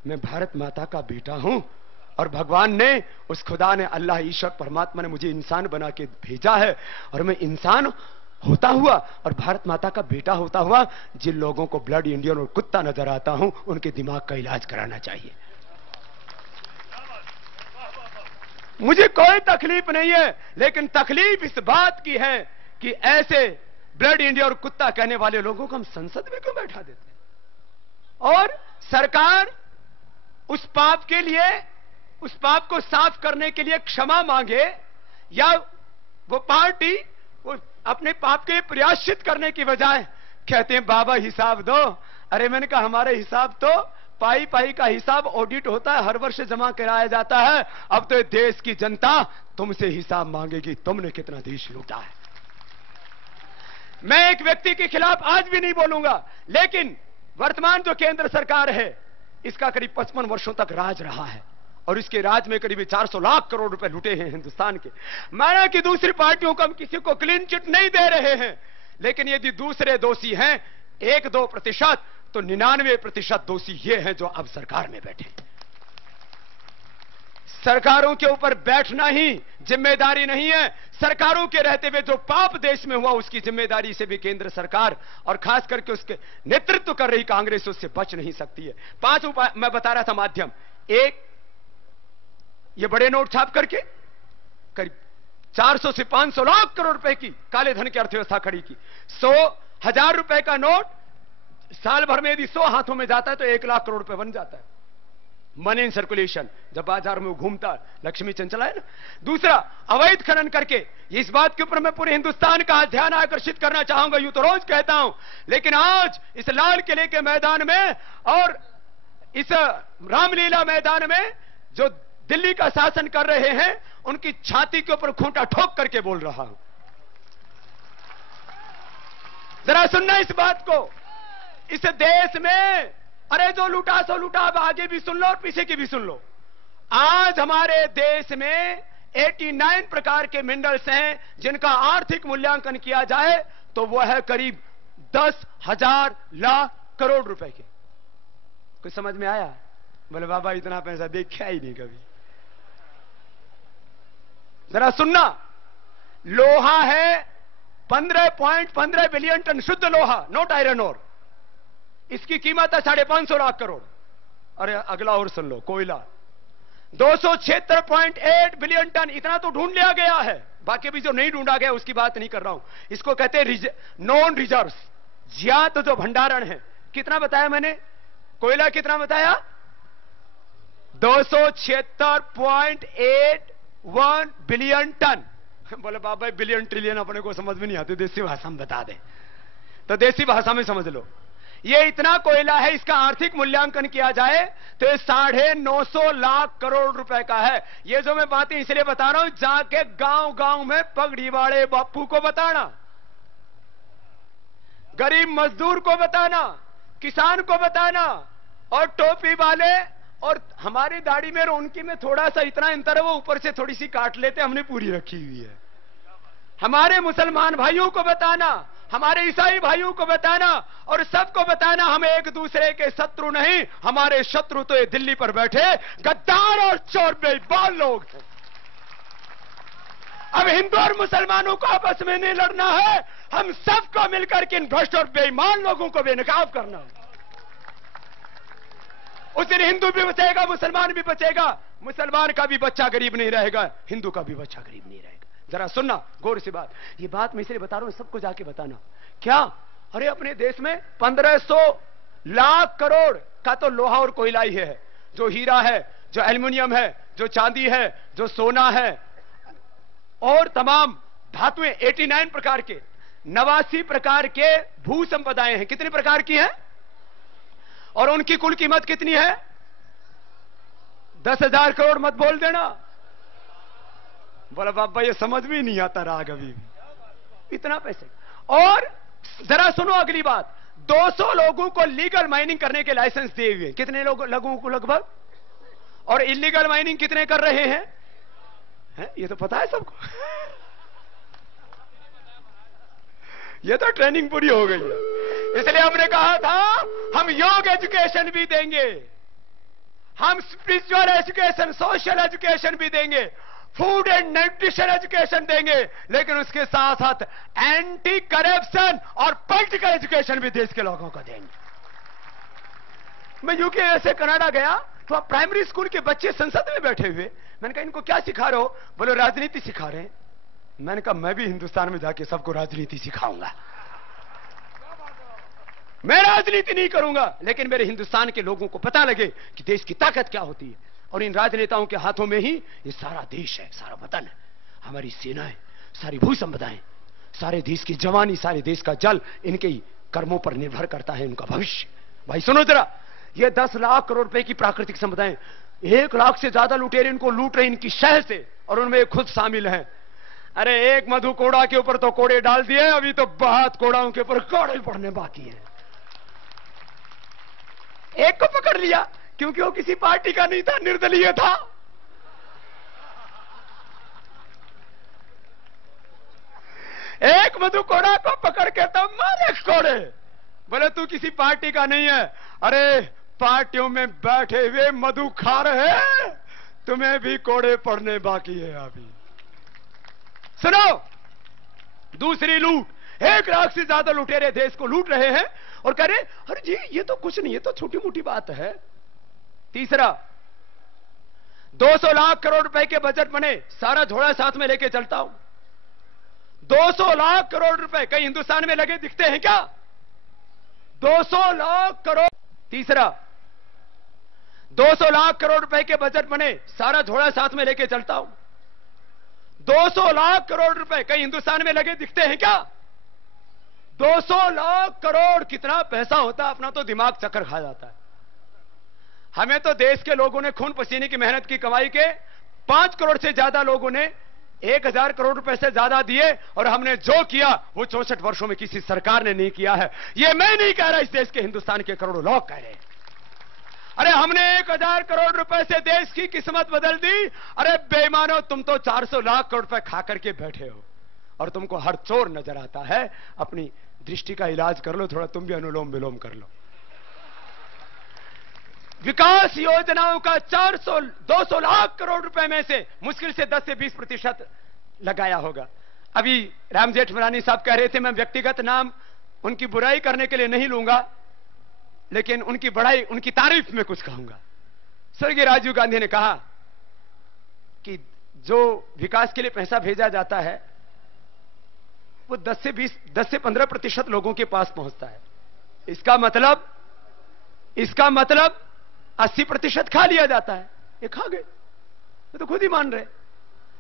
मैं भारत माता का बेटा हूं और भगवान ने, उस खुदा ने, अल्लाह ईश्वर परमात्मा ने मुझे इंसान बना के भेजा है और मैं इंसान होता हुआ और भारत माता का बेटा होता हुआ जिन लोगों को ब्लड इंडियन और कुत्ता नजर आता हूं उनके दिमाग का इलाज कराना चाहिए। मुझे कोई तकलीफ नहीं है, लेकिन तकलीफ इस बात की है कि ऐसे ब्लड इंडियन और कुत्ता कहने वाले लोगों को हम संसद में क्यों बैठा देते हैं? और सरकार उस पाप के लिए, उस पाप को साफ करने के लिए क्षमा मांगे, या वो पार्टी वो अपने पाप के लिए प्रायश्चित करने की बजाय कहते हैं बाबा हिसाब दो। अरे मैंने कहा हमारे हिसाब तो पाई पाई का हिसाब ऑडिट होता है, हर वर्ष जमा कराया जाता है। अब तो देश की जनता तुमसे हिसाब मांगेगी, तुमने कितना देश लूटा है। मैं एक व्यक्ति के खिलाफ आज भी नहीं बोलूंगा, लेकिन वर्तमान जो केंद्र सरकार है इसका करीब 55 वर्षों तक राज रहा है और इसके राज में करीब 400 लाख करोड़ रुपए लुटे हैं हिंदुस्तान के। माना कि दूसरी पार्टियों को हम किसी को क्लीन चिट नहीं दे रहे हैं, लेकिन यदि दूसरे दोषी हैं 1-2%, तो 99% दोषी ये हैं जो अब सरकार में बैठे। सरकारों के ऊपर बैठना ही जिम्मेदारी नहीं है। सरकारों के रहते हुए जो पाप देश में हुआ उसकी जिम्मेदारी से भी केंद्र सरकार और खास करके उसके नेतृत्व कर रही कांग्रेस उससे बच नहीं सकती है। 5 उपाय मैं बता रहा था माध्यम। एक, ये बड़े नोट छाप करके करीब 400 से 500 लाख करोड़ रुपए की काले धन की अर्थव्यवस्था खड़ी की। 100,000 रुपए का नोट साल भर में यदि 100 हाथों में जाता है तो 1 लाख करोड़ रुपए बन जाता है। मनी इन सर्कुलेशन, जब बाजार में वो घूमता, लक्ष्मी चंचला है ना। दूसरा, अवैध खनन करके, इस बात के ऊपर मैं पूरे हिंदुस्तान का ध्यान आकर्षित करना चाहूंगा। यूं तो रोज कहता हूं, लेकिन आज इस लाल किले के मैदान में और इस रामलीला मैदान में जो दिल्ली का शासन कर रहे हैं उनकी छाती के ऊपर खूंटा ठोक करके बोल रहा हूं। जरा सुनना इस बात को। इस देश में अरे जो लूटा सो लूटा, अब आगे भी सुन लो और पीछे की भी सुन लो। आज हमारे देश में 89 प्रकार के मिनरल्स हैं जिनका आर्थिक मूल्यांकन किया जाए तो वह है करीब 10,000 लाख करोड़ रुपए के। कुछ समझ में आया? बोले बाबा इतना पैसा देखा ही नहीं कभी। जरा सुनना, लोहा है 15.15 बिलियन टन शुद्ध लोहा, नोट आयरन ओर। इसकी कीमत है 550 लाख करोड़। अरे अगला और सुन लो, कोयला 276.8 बिलियन टन, इतना तो ढूंढ लिया गया है, बाकी भी जो नहीं ढूंढा गया उसकी बात नहीं कर रहा हूं। इसको कहते हैं नॉन रिजर्व्स, ज्ञात जो भंडारण है। कितना बताया मैंने? कोयला कितना बताया? 276.81 बिलियन टन। बोले बाबा बिलियन ट्रिलियन अपने को समझ में नहीं आते, देसी भाषा में बता दे तो देसी भाषा में समझ लो। ये इतना कोयला है, इसका आर्थिक मूल्यांकन किया जाए तो ये 950 लाख करोड़ रुपए का है। ये जो मैं बातें इसलिए बता रहा हूं, जाके गांव गांव में पगड़ी वाले बापू को बताना, गरीब मजदूर को बताना, किसान को बताना, और टोपी वाले और हमारी दाढ़ी में और उनकी में थोड़ा सा इतना अंतर है, वो ऊपर से थोड़ी सी काट लेते, हमने पूरी रखी हुई है। हमारे मुसलमान भाइयों को बताना, हमारे ईसाई भाइयों को बताना, और सबको बताना हम एक दूसरे के शत्रु नहीं, हमारे शत्रु तो ये दिल्ली पर बैठे गद्दार और चोर बेईमान लोग हैं। अब हिंदू और मुसलमानों को आपस में नहीं लड़ना है, हम सबको मिलकर के इन भ्रष्ट और बेईमान लोगों को बेनकाब करना है। उस दिन हिंदू भी बचेगा, मुसलमान भी बचेगा। मुसलमान का भी बच्चा गरीब नहीं रहेगा, हिंदू का भी बच्चा गरीब नहीं रहेगा। जरा सुनना गौर से बात, ये बात मैं इसलिए बता रहा हूं, सबको जाके बताना। क्या? अरे अपने देश में 1500 लाख करोड़ का तो लोहा और कोयला ही है, जो हीरा है, जो एल्युमिनियम है, जो चांदी है, जो सोना है, और तमाम धातुएं 89 प्रकार के, 89 प्रकार के भू संपदाएं हैं। कितने प्रकार की हैं? और उनकी कुल कीमत कितनी है? 10,000 करोड़। मत बोल देना। बोला बाबा ये समझ में नहीं आता राग अभी भी, इतना पैसे। और जरा सुनो अगली बात, 200 लोगों को लीगल माइनिंग करने के लाइसेंस दिए हुए। कितने लोगों को लगभग? और इलीगल माइनिंग कितने कर रहे हैं? ये तो पता है सबको। ये तो ट्रेनिंग पूरी हो गई है। इसलिए हमने कहा था हम योग एजुकेशन भी देंगे, हम स्पिरिचुअल एजुकेशन, सोशल एजुकेशन भी देंगे, फूड एंड न्यूट्रिशन एजुकेशन देंगे, लेकिन उसके साथ साथ एंटी करप्शन और पॉलिटिकल एजुकेशन भी देश के लोगों को देंगे। मैं यूके से कनाडा गया तो आप प्राइमरी स्कूल के बच्चे संसद में बैठे हुए, मैंने कहा इनको क्या सिखा रहे हो? बोले राजनीति सिखा रहे हैं। मैंने कहा मैं भी हिंदुस्तान में जाके सबको राजनीति सिखाऊंगा। मैं राजनीति नहीं करूंगा, लेकिन मेरे हिंदुस्तान के लोगों को पता लगे कि देश की ताकत क्या होती है, और इन राजनेताओं के हाथों में ही ये सारा देश है, सारा वतन है, हमारी सेनाएं, सारी भू संपदाएं, सारे देश की जवानी, सारे देश का जल इनके ही कर्मों पर निर्भर करता है, उनका भविष्य। भाई सुनो जरा, ये 10 लाख करोड़ रुपए की प्राकृतिक संपदाएं, 1 लाख से ज्यादा लुटेरे इनको लूट रहे इनकी शहर से, और उनमें खुद शामिल हैं। अरे एक मधु कोड़ा के ऊपर तो कोड़े डाल दिए, अभी तो बहुत कोड़ाओं के ऊपर कोड़े पड़ने बाकी है। एक को पकड़ लिया क्योंकि वो किसी पार्टी का नहीं था, निर्दलीय था। एक मधु कोड़ा को पकड़ के तो मारे कोड़े। बोले तू किसी पार्टी का नहीं है। अरे पार्टियों में बैठे हुए मधु खा रहे, तुम्हें भी कोड़े पड़ने बाकी है अभी। सुनो, दूसरी लूट, 1 लाख से ज्यादा लुटेरे देश को लूट रहे हैं और कह रहे अरे जी ये तो कुछ नहीं, ये तो छोटी मोटी बात है। तीसरा, 200 लाख करोड़ रुपए के बजट बने, सारा झोला साथ में लेके चलता हूं। 200 लाख करोड़ रुपए कहीं हिंदुस्तान में लगे दिखते हैं क्या? 200 लाख करोड़। तीसरा, 200 लाख करोड़ रुपए के बजट बने, सारा झोला साथ में लेके चलता हूं। 200 लाख करोड़ रुपए कहीं हिंदुस्तान में लगे दिखते हैं क्या? 200 लाख करोड़ कितना पैसा होता है, अपना तो दिमाग चक्कर खा जाता है। हमें तो देश के लोगों ने खून पसीने की मेहनत की कमाई के 5 करोड़ से ज्यादा लोगों ने 1000 करोड़ रुपए से ज्यादा दिए, और हमने जो किया वो 64 वर्षों में किसी सरकार ने नहीं किया है। ये मैं नहीं कह रहा, इस देश के हिंदुस्तान के करोड़ों लोग कह रहे हैं। अरे हमने 1,000 करोड़ रुपए से देश की किस्मत बदल दी। अरे बेईमानो, तुम तो 400 लाख करोड़ रुपए खा करके बैठे हो और तुमको हर चोर नजर आता है। अपनी दृष्टि का इलाज कर लो थोड़ा, तुम भी अनुलोम विलोम कर लो। विकास योजनाओं का 200 लाख करोड़ रुपए में से मुश्किल से 10 से 20% लगाया होगा। अभी राम जेठमलानी साहब कह रहे थे, मैं व्यक्तिगत नाम उनकी बुराई करने के लिए नहीं लूंगा, लेकिन उनकी बड़ाई, उनकी तारीफ में कुछ कहूंगा। स्वर्गीय राजीव गांधी ने कहा कि जो विकास के लिए पैसा भेजा जाता है वो 10 से 15% लोगों के पास पहुंचता है। इसका मतलब 80% खा लिया जाता है। ये खा गए, वो तो खुद ही मान रहे।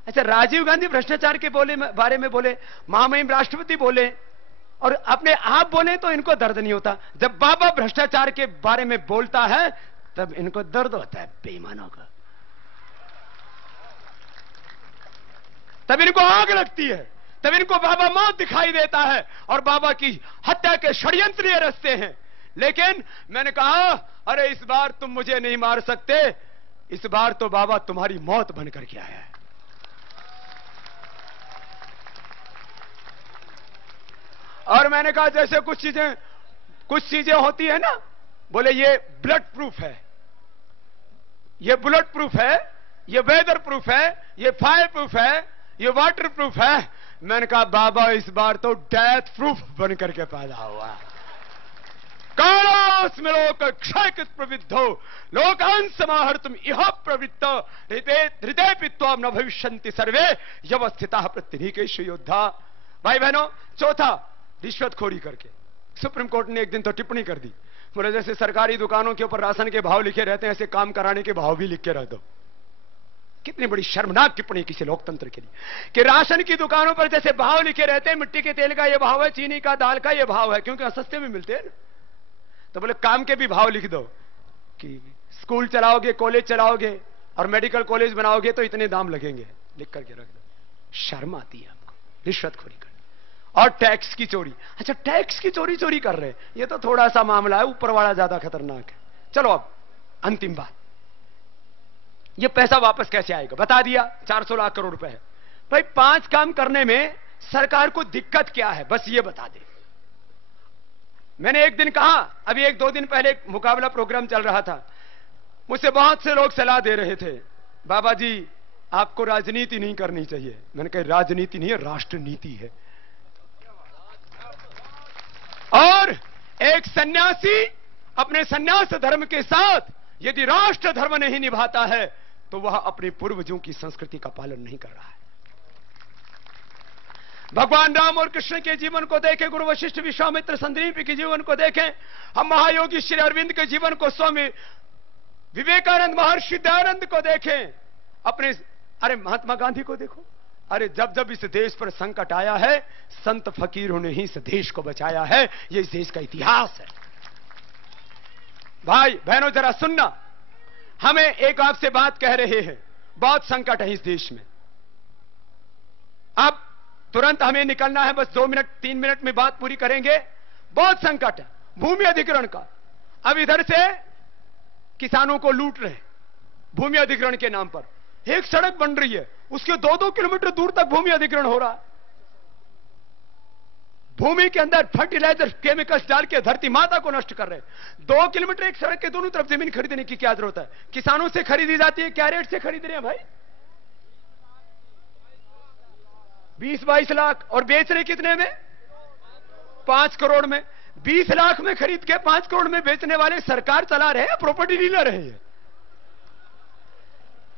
अच्छा, राजीव गांधी भ्रष्टाचार के बारे में बोले, महामहिम राष्ट्रपति बोले और अपने आप बोले तो इनको दर्द नहीं होता। जब बाबा भ्रष्टाचार के बारे में बोलता है तब इनको दर्द होता है बेईमानों का, तब इनको आग लगती है, तब इनको बाबा मौत दिखाई देता है और बाबा की हत्या के षड्यंत्र रचते हैं। लेकिन मैंने कहा, अरे इस बार तुम मुझे नहीं मार सकते, इस बार तो बाबा तुम्हारी मौत बनकर के आया है। और मैंने कहा जैसे कुछ चीजें होती है ना, बोले ये ब्लड प्रूफ है, ये बुलेट प्रूफ है, ये वेदर प्रूफ है, ये फायर प्रूफ है, ये वाटर प्रूफ है। मैंने कहा बाबा इस बार तो डेथ प्रूफ बनकर के पैदा हुआ। कालोस्मि लोक क्षयकृत प्रविद्धो लोकान् समाहर्तुम इह प्रवृत्त हृदय पित्वा न भविष्यन्ति सर्वे यवस्थिताः प्रत्यनीकेषु योद्धा। भाई बहनों, चौथा, रिश्वतखोरी करके सुप्रीम कोर्ट ने एक दिन तो टिप्पणी कर दी, बोले जैसे सरकारी दुकानों के ऊपर राशन के भाव लिखे रहते हैं ऐसे काम कराने के भाव भी लिख के रह दो। कितनी बड़ी शर्मनाक टिप्पणी किसी लोकतंत्र के लिए कि राशन की दुकानों पर जैसे भाव लिखे रहते हैं, मिट्टी के तेल का ये भाव है, चीनी का, दाल का ये भाव है, क्योंकि सस्ते में मिलते हैं ना। तो बोले काम के भी भाव लिख दो कि स्कूल चलाओगे, कॉलेज चलाओगे और मेडिकल कॉलेज बनाओगे तो इतने दाम लगेंगे, लिख करके रख दो। शर्म आती है हमको रिश्वतखोरी कर। और टैक्स की चोरी, अच्छा टैक्स की चोरी कर रहे हैं, ये तो थोड़ा सा मामला है, ऊपर वाला ज्यादा खतरनाक है। चलो अब अंतिम बात, ये पैसा वापस कैसे आएगा? बता दिया 400 लाख करोड़ रुपए है। भाई 5 काम करने में सरकार को दिक्कत क्या है, बस ये बता दे। मैंने एक दिन कहा, अभी 1-2 दिन पहले एक मुकाबला प्रोग्राम चल रहा था, मुझसे बहुत से लोग सलाह दे रहे थे, बाबा जी आपको राजनीति नहीं करनी चाहिए। मैंने कहा राजनीति नहीं है, राष्ट्रनीति है। और एक सन्यासी अपने सन्यास धर्म के साथ यदि राष्ट्र धर्म नहीं निभाता है तो वह अपने पूर्वजों की संस्कृति का पालन नहीं कर रहा है। भगवान राम और कृष्ण के जीवन को देखें, गुरु वशिष्ठ, विश्वामित्र, संदीप के जीवन को देखें, हम महायोगी श्री अरविंद के जीवन को, स्वामी विवेकानंद, महर्षि दयानंद को देखें, अपने अरे महात्मा गांधी को देखो। अरे जब जब इस देश पर संकट आया है संत फकीरों ने ही इस देश को बचाया है, ये इस देश का इतिहास है। भाई बहनों जरा सुनना, हमें एक आपसे बात कह रहे हैं, बहुत संकट है इस देश में। अब तुरंत हमें निकलना है, बस 2 मिनट 3 मिनट में बात पूरी करेंगे। बहुत संकट है भूमि अधिग्रहण का। अब इधर से किसानों को लूट रहे भूमि अधिग्रहण के नाम पर, एक सड़क बन रही है उसके 2-2 किलोमीटर दूर तक भूमि अधिग्रहण हो रहा है। भूमि के अंदर फर्टिलाइजर केमिकल्स डाल के धरती माता को नष्ट कर रहे हैं। 2 किलोमीटर एक सड़क के दोनों तरफ जमीन खरीदने की क्या जरूरत है? किसानों से खरीदी जाती है, क्या रेट से खरीद रहे हैं भाई? 20-22 लाख, और बेच रहे कितने में? 5 करोड़ में। 20 लाख में खरीद के 5 करोड़ में बेचने वाले सरकार चला रहे हैं, प्रॉपर्टी डीलर है।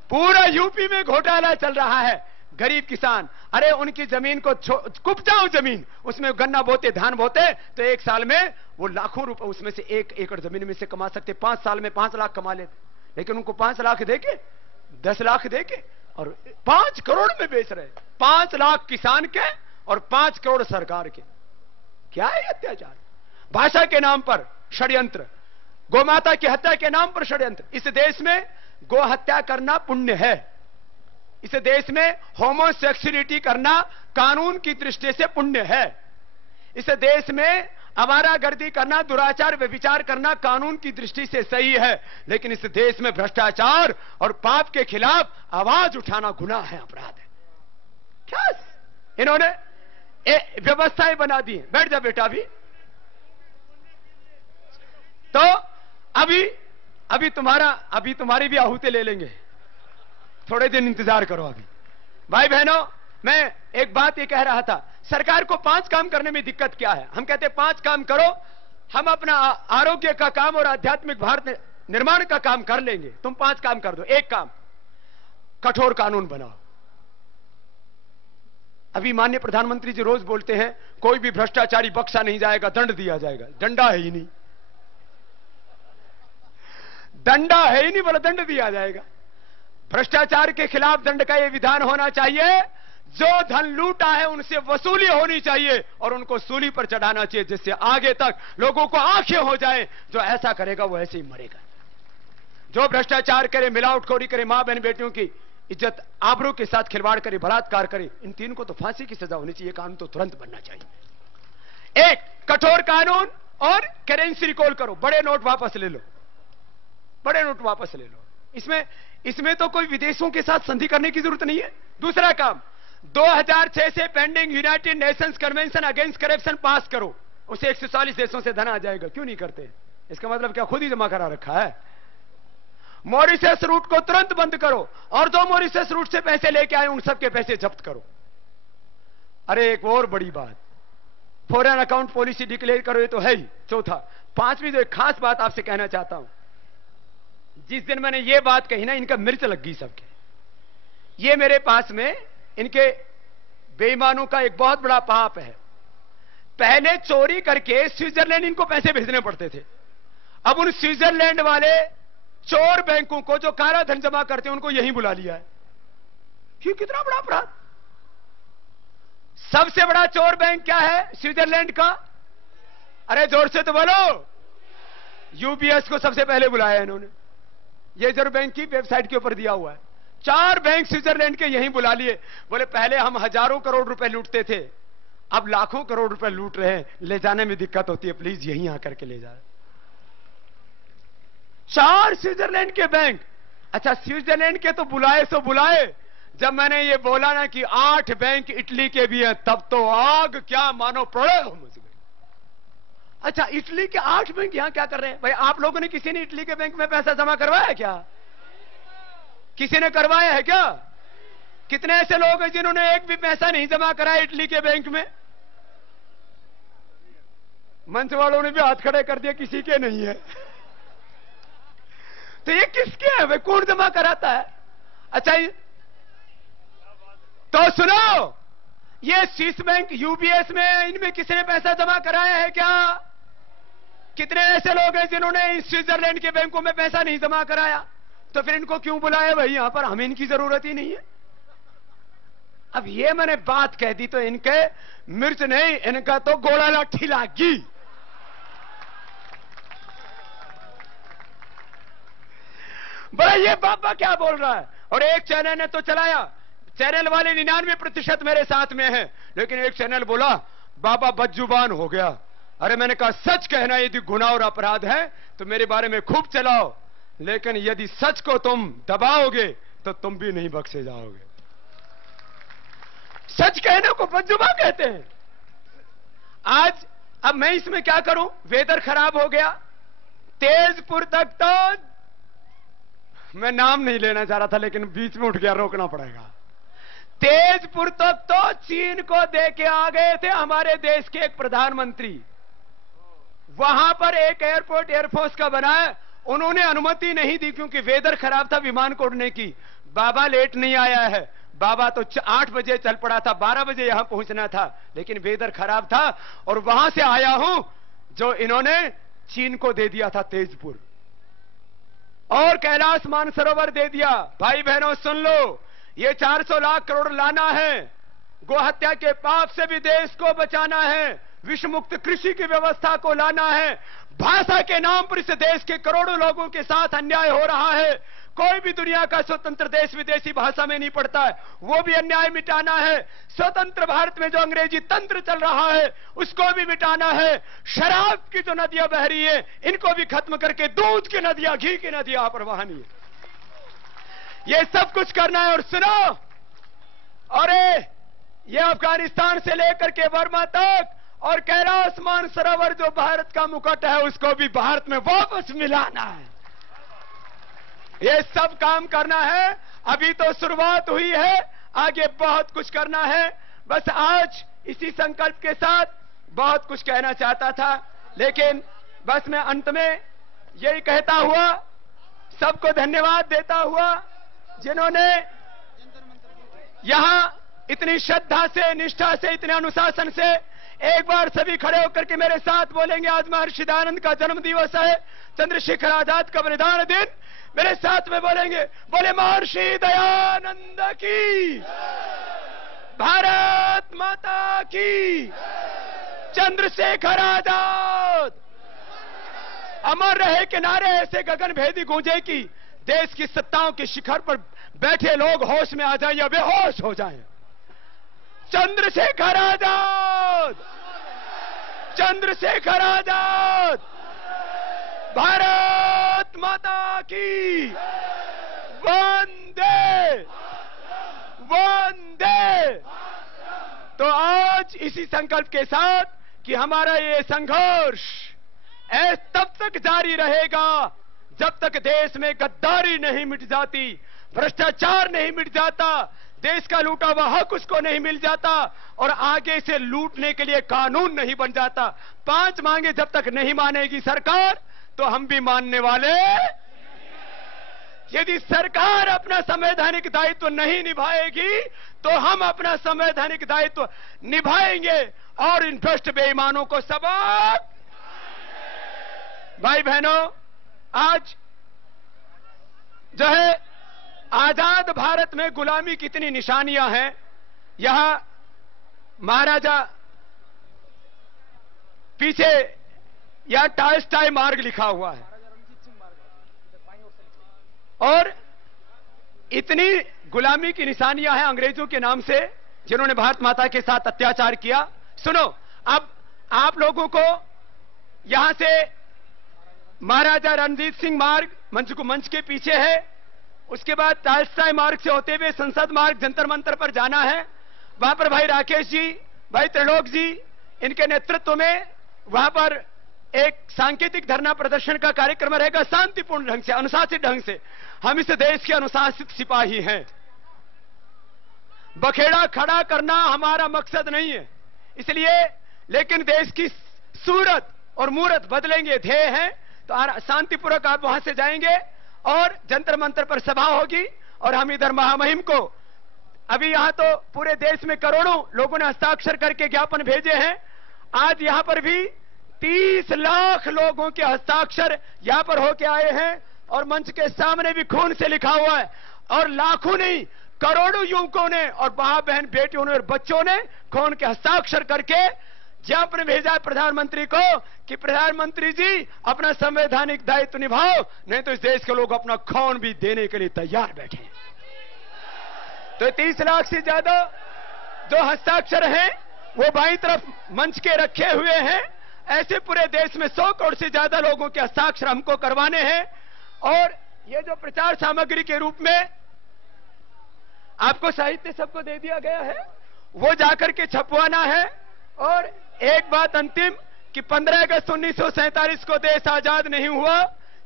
पूरा यूपी में घोटाला चल रहा है। गरीब किसान, अरे उनकी जमीन को कुपजाऊ जमीन, उसमें गन्ना बोते, धान बोते, तो एक साल में वो लाखों रुपए उसमें से 1 एकड़ जमीन में से कमा सकते। 5 साल में 5 लाख कमा लेते, लेकिन उनको 5 लाख देके, 10 लाख देके और 5 करोड़ में बेच रहे। 5 लाख किसान के और 5 करोड़ सरकार के। क्या है अत्याचार? भाषा के नाम पर षड्यंत्र, गौमाता की हत्या के नाम पर षड्यंत्र। इस देश में गो हत्या करना पुण्य है। इस देश में होमोसेक्सुअलिटी करना कानून की दृष्टि से पुण्य है। इस देश में आवारागर्दी करना, दुराचार व्यभिचार करना कानून की दृष्टि से सही है, लेकिन इस देश में भ्रष्टाचार और पाप के खिलाफ आवाज उठाना गुनाह है, अपराध है। क्या इन्होंने व्यवस्थाएं बना दी हैं। बैठ जा बेटा। तो अभी तुम्हारी भी आहुति ले लेंगे, थोड़े दिन इंतजार करो। अभी भाई बहनों, मैं एक बात ये कह रहा था, सरकार को 5 काम करने में दिक्कत क्या है? हम कहते हैं 5 काम करो, हम अपना आरोग्य का काम और आध्यात्मिक भारत निर्माण का काम कर लेंगे। तुम 5 काम कर दो। एक काम, कठोर कानून बनाओ। अभी माननीय प्रधानमंत्री जी रोज बोलते हैं कोई भी भ्रष्टाचारी बख्शा नहीं जाएगा, दंड दिया जाएगा। डंडा है ही नहीं, दंडा है ही नहीं, बोला दंड दिया जाएगा। भ्रष्टाचार के खिलाफ दंड का यह विधान होना चाहिए। जो धन लूटा है उनसे वसूली होनी चाहिए और उनको सूली पर चढ़ाना चाहिए, जिससे आगे तक लोगों को आंखें हो जाए। जो ऐसा करेगा वो ऐसे ही मरेगा। जो भ्रष्टाचार करे, मिलावटखोरी करे, मां बहन बेटियों की इज्जत आबरू के साथ खिलवाड़ करे, बलात्कार करे, इन 3 को तो फांसी की सजा होनी चाहिए। कानून तो तुरंत बनना चाहिए। एक, कठोर कानून और करेंसी रिकॉल करो। बड़े नोट वापस ले लो, बड़े नोट वापस ले लो। इसमें तो कोई विदेशों के साथ संधि करने की जरूरत नहीं है। दूसरा काम, 2006 से pending United Nations convention against corruption pass करो। उसे 140 देशों से धन आ जाएगा। क्यों नहीं करते? इसका मतलब क्या खुद ही जमा करा रखा है? मॉरिशस रूट को तुरंत बंद करो और जो मॉरिशस रूट से पैसे लेके आए उन सबके पैसे जब्त करो। अरे एक और बड़ी बात, फॉरेन अकाउंट पॉलिसी डिक्लेयर करो। ये तो है ही। चौथा, 5वीं जो एक खास बात आपसे कहना चाहता हूं, जिस दिन मैंने ये बात कही ना, इनका मिर्च लग गई सबके। ये मेरे पास में इनके बेईमानों का एक बहुत बड़ा पाप है। पहले चोरी करके स्विट्जरलैंड इनको पैसे भेजने पड़ते थे। अब उन स्विट्जरलैंड वाले चोर बैंकों को जो काला धन जमा करते हैं उनको यहीं बुला लिया है। ये कितना बड़ा अपराध! सबसे बड़ा चोर बैंक क्या है स्विट्जरलैंड का? अरे जोर से तो बोलो। यूबीएस को सबसे पहले बुलाया इन्होंने। ये रिजर्व बैंक की वेबसाइट के ऊपर दिया हुआ है। 4 बैंक स्विट्जरलैंड के यहीं बुला लिए। बोले पहले हम हजारों करोड़ रुपए लूटते थे, अब लाखों करोड़ रुपए लूट रहे हैं, ले जाने में दिक्कत होती है, प्लीज यहीं आकर के ले जाए। 4 स्विट्जरलैंड के बैंक। अच्छा, स्विट्जरलैंड के तो बुलाए सो बुलाए, जब मैंने ये बोला ना कि 8 बैंक इटली के भी हैं, तब तो आग क्या मानो पड़े हो मुझे। अच्छा, इटली के 8 बैंक यहां क्या कर रहे हैं? भाई आप लोगों ने किसी ने इटली के बैंक में पैसा जमा करवाया है क्या? किसी ने करवाया है क्या? कितने ऐसे लोग हैं जिन्होंने एक भी पैसा नहीं जमा कराया इटली के बैंक में? मंच वालों ने भी हाथ खड़े कर दिया, किसी के नहीं है। तो ये किसके है भाई? कौन जमा कराता है? अच्छा, तो सुनो, ये स्विस बैंक, यूबीएस में, इनमें किसी ने पैसा जमा कराया है क्या? कितने ऐसे लोग हैं जिन्होंने स्विट्जरलैंड के बैंकों में पैसा नहीं जमा कराया? तो फिर इनको क्यों बुलाया भाई यहां पर? हमें इनकी जरूरत ही नहीं है। अब ये मैंने बात कह दी तो इनके मिर्च नहीं, इनका तो गोला लाठी लागी। बड़ा ये बाबा क्या बोल रहा है? और एक चैनल ने तो चलाया, चैनल वाले 99% मेरे साथ में है, लेकिन एक चैनल बोला बाबा बदजुबान हो गया। अरे मैंने कहा सच कहना यदि गुनाह और अपराध है तो मेरे बारे में खूब चलाओ, लेकिन यदि सच को तुम दबाओगे तो तुम भी नहीं बख्शे जाओगे। सच कहने को बदजुबान कहते हैं। आज अब मैं इसमें क्या करूं? वेदर खराब हो गया, तेजपुर तक तो मैं नाम नहीं लेना चाह रहा था, लेकिन बीच में उठ गया, रोकना पड़ेगा। तेजपुर तक तो चीन को दे के आ गए थे हमारे देश के एक प्रधानमंत्री। वहां पर एक एयरपोर्ट एयरफोर्स का बनाया, उन्होंने अनुमति नहीं दी क्योंकि वेदर खराब था विमान को उड़ने की। बाबा लेट नहीं आया है, बाबा तो 8 बजे चल पड़ा था, 12 बजे यहां पहुंचना था, लेकिन वेदर खराब था और वहां से आया हूं जो इन्होंने चीन को दे दिया था तेजपुर, और कैलाश मानसरोवर दे दिया। भाई बहनों सुन लो, ये 400 लाख करोड़ लाना है, गो हत्या के पाप से भी देश को बचाना है, विश्व मुक्त कृषि की व्यवस्था को लाना है। भाषा के नाम पर इस देश के करोड़ों लोगों के साथ अन्याय हो रहा है, कोई भी दुनिया का स्वतंत्र देश विदेशी भाषा में नहीं पढ़ता है। वो भी अन्याय मिटाना है। स्वतंत्र भारत में जो अंग्रेजी तंत्र चल रहा है उसको भी मिटाना है। शराब की जो नदियां बह रही है इनको भी खत्म करके दूध की नदियां, घी की नदियां पर बहानी है। ये सब कुछ करना है। और सुनो, अरे ये अफगानिस्तान से लेकर के बर्मा तक और कैलाश मानसरोवर जो भारत का मुकुट है उसको भी भारत में वापस मिलाना है। ये सब काम करना है। अभी तो शुरुआत हुई है, आगे बहुत कुछ करना है। बस आज इसी संकल्प के साथ बहुत कुछ कहना चाहता था, लेकिन बस मैं अंत में यही कहता हुआ, सबको धन्यवाद देता हुआ जिन्होंने यहां इतनी श्रद्धा से, निष्ठा से, इतने अनुशासन से, एक बार सभी खड़े होकर के मेरे साथ बोलेंगे, आज महर्षि दयानंद का जन्म दिवस है, चंद्रशेखर आजाद का बलिदान दिन। मेरे साथ में बोलेंगे, बोले महर्षि दयानंद की, भारत माता की, चंद्रशेखर आजाद अमर रहे के नारे ऐसे गगन भेदी गूंजे कि देश की सत्ताओं के शिखर पर बैठे लोग होश में आ जाएं या बेहोश हो जाएं। चंद्रशेखर आजाद, चंद्रशेखर आजाद, भारत माता की, वंदे वंदे। तो आज इसी संकल्प के साथ कि हमारा ये संघर्ष तब तक जारी रहेगा जब तक देश में गद्दारी नहीं मिट जाती, भ्रष्टाचार नहीं मिट जाता, देश का लूटा हुआ हक उसको नहीं मिल जाता और आगे से लूटने के लिए कानून नहीं बन जाता। 5 मांगे जब तक नहीं मानेगी सरकार तो हम भी मानने वाले। यदि सरकार अपना संवैधानिक दायित्व नहीं निभाएगी तो हम अपना संवैधानिक दायित्व निभाएंगे और इन भ्रष्ट बेईमानों को सबक। भाई बहनों, आज जो है आजाद भारत में गुलामी की कितनी निशानियां हैं। यहां महाराजा पीछे यहां टालस्टॉय मार्ग लिखा हुआ है और इतनी गुलामी की निशानियां हैं अंग्रेजों के नाम से जिन्होंने भारत माता के साथ अत्याचार किया। सुनो, अब आप लोगों को यहां से महाराजा रणजीत सिंह मार्ग मंच के पीछे है, उसके बाद टालस्टॉय मार्ग से होते हुए संसद मार्ग जंतर मंतर पर जाना है। वहां पर भाई राकेश जी, भाई त्रिलोक जी, इनके नेतृत्व में वहां पर एक सांकेतिक धरना प्रदर्शन का कार्यक्रम रहेगा, शांतिपूर्ण ढंग से, अनुशासित ढंग से। हम इस देश के अनुशासित सिपाही हैं। बखेड़ा खड़ा करना हमारा मकसद नहीं है, इसलिए लेकिन देश की सूरत और मूरत बदलेंगे ध्येय है। तो शांतिपूर्वक आप वहां से जाएंगे और जंतर मंतर पर सभा होगी और हम इधर महामहिम को, अभी यहां तो पूरे देश में करोड़ों लोगों ने हस्ताक्षर करके ज्ञापन भेजे हैं। आज यहां पर भी 30 लाख लोगों के हस्ताक्षर यहां पर होके आए हैं और मंच के सामने भी खून से लिखा हुआ है और लाखों नहीं करोड़ों युवकों ने और मां बहन बेटियों ने और बच्चों ने खून के हस्ताक्षर करके ज्ञापन भेजा है प्रधानमंत्री को कि प्रधानमंत्री जी अपना संवैधानिक दायित्व निभाओ, नहीं तो इस देश के लोग अपना खून भी देने के लिए तैयार बैठे हैं। तो 30 लाख से ज्यादा जो हस्ताक्षर हैं वो बाईं तरफ मंच के रखे हुए हैं। ऐसे पूरे देश में 100 करोड़ से ज्यादा लोगों के हस्ताक्षर हमको करवाने हैं और ये जो प्रचार सामग्री के रूप में आपको साहित्य सबको दे दिया गया है वो जाकर के छपवाना है। और एक बात अंतिम कि 15 अगस्त 1947 को देश आजाद नहीं हुआ,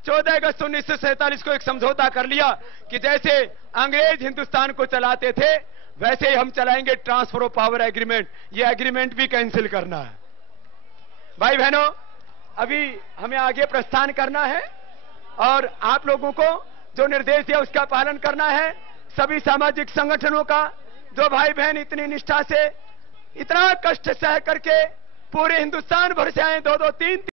14 अगस्त 1947 को एक समझौता कर लिया कि जैसे अंग्रेज हिंदुस्तान को चलाते थे वैसे ही हम चलाएंगे ट्रांसफर ऑफ पावर एग्रीमेंट। ये एग्रीमेंट भी कैंसिल करना है। भाई बहनों, अभी हमें आगे प्रस्थान करना है और आप लोगों को जो निर्देश दिया उसका पालन करना है। सभी सामाजिक संगठनों का जो भाई बहन इतनी निष्ठा से इतना कष्ट सह करके पूरे हिंदुस्तान भर से आए, 2-2, 3-3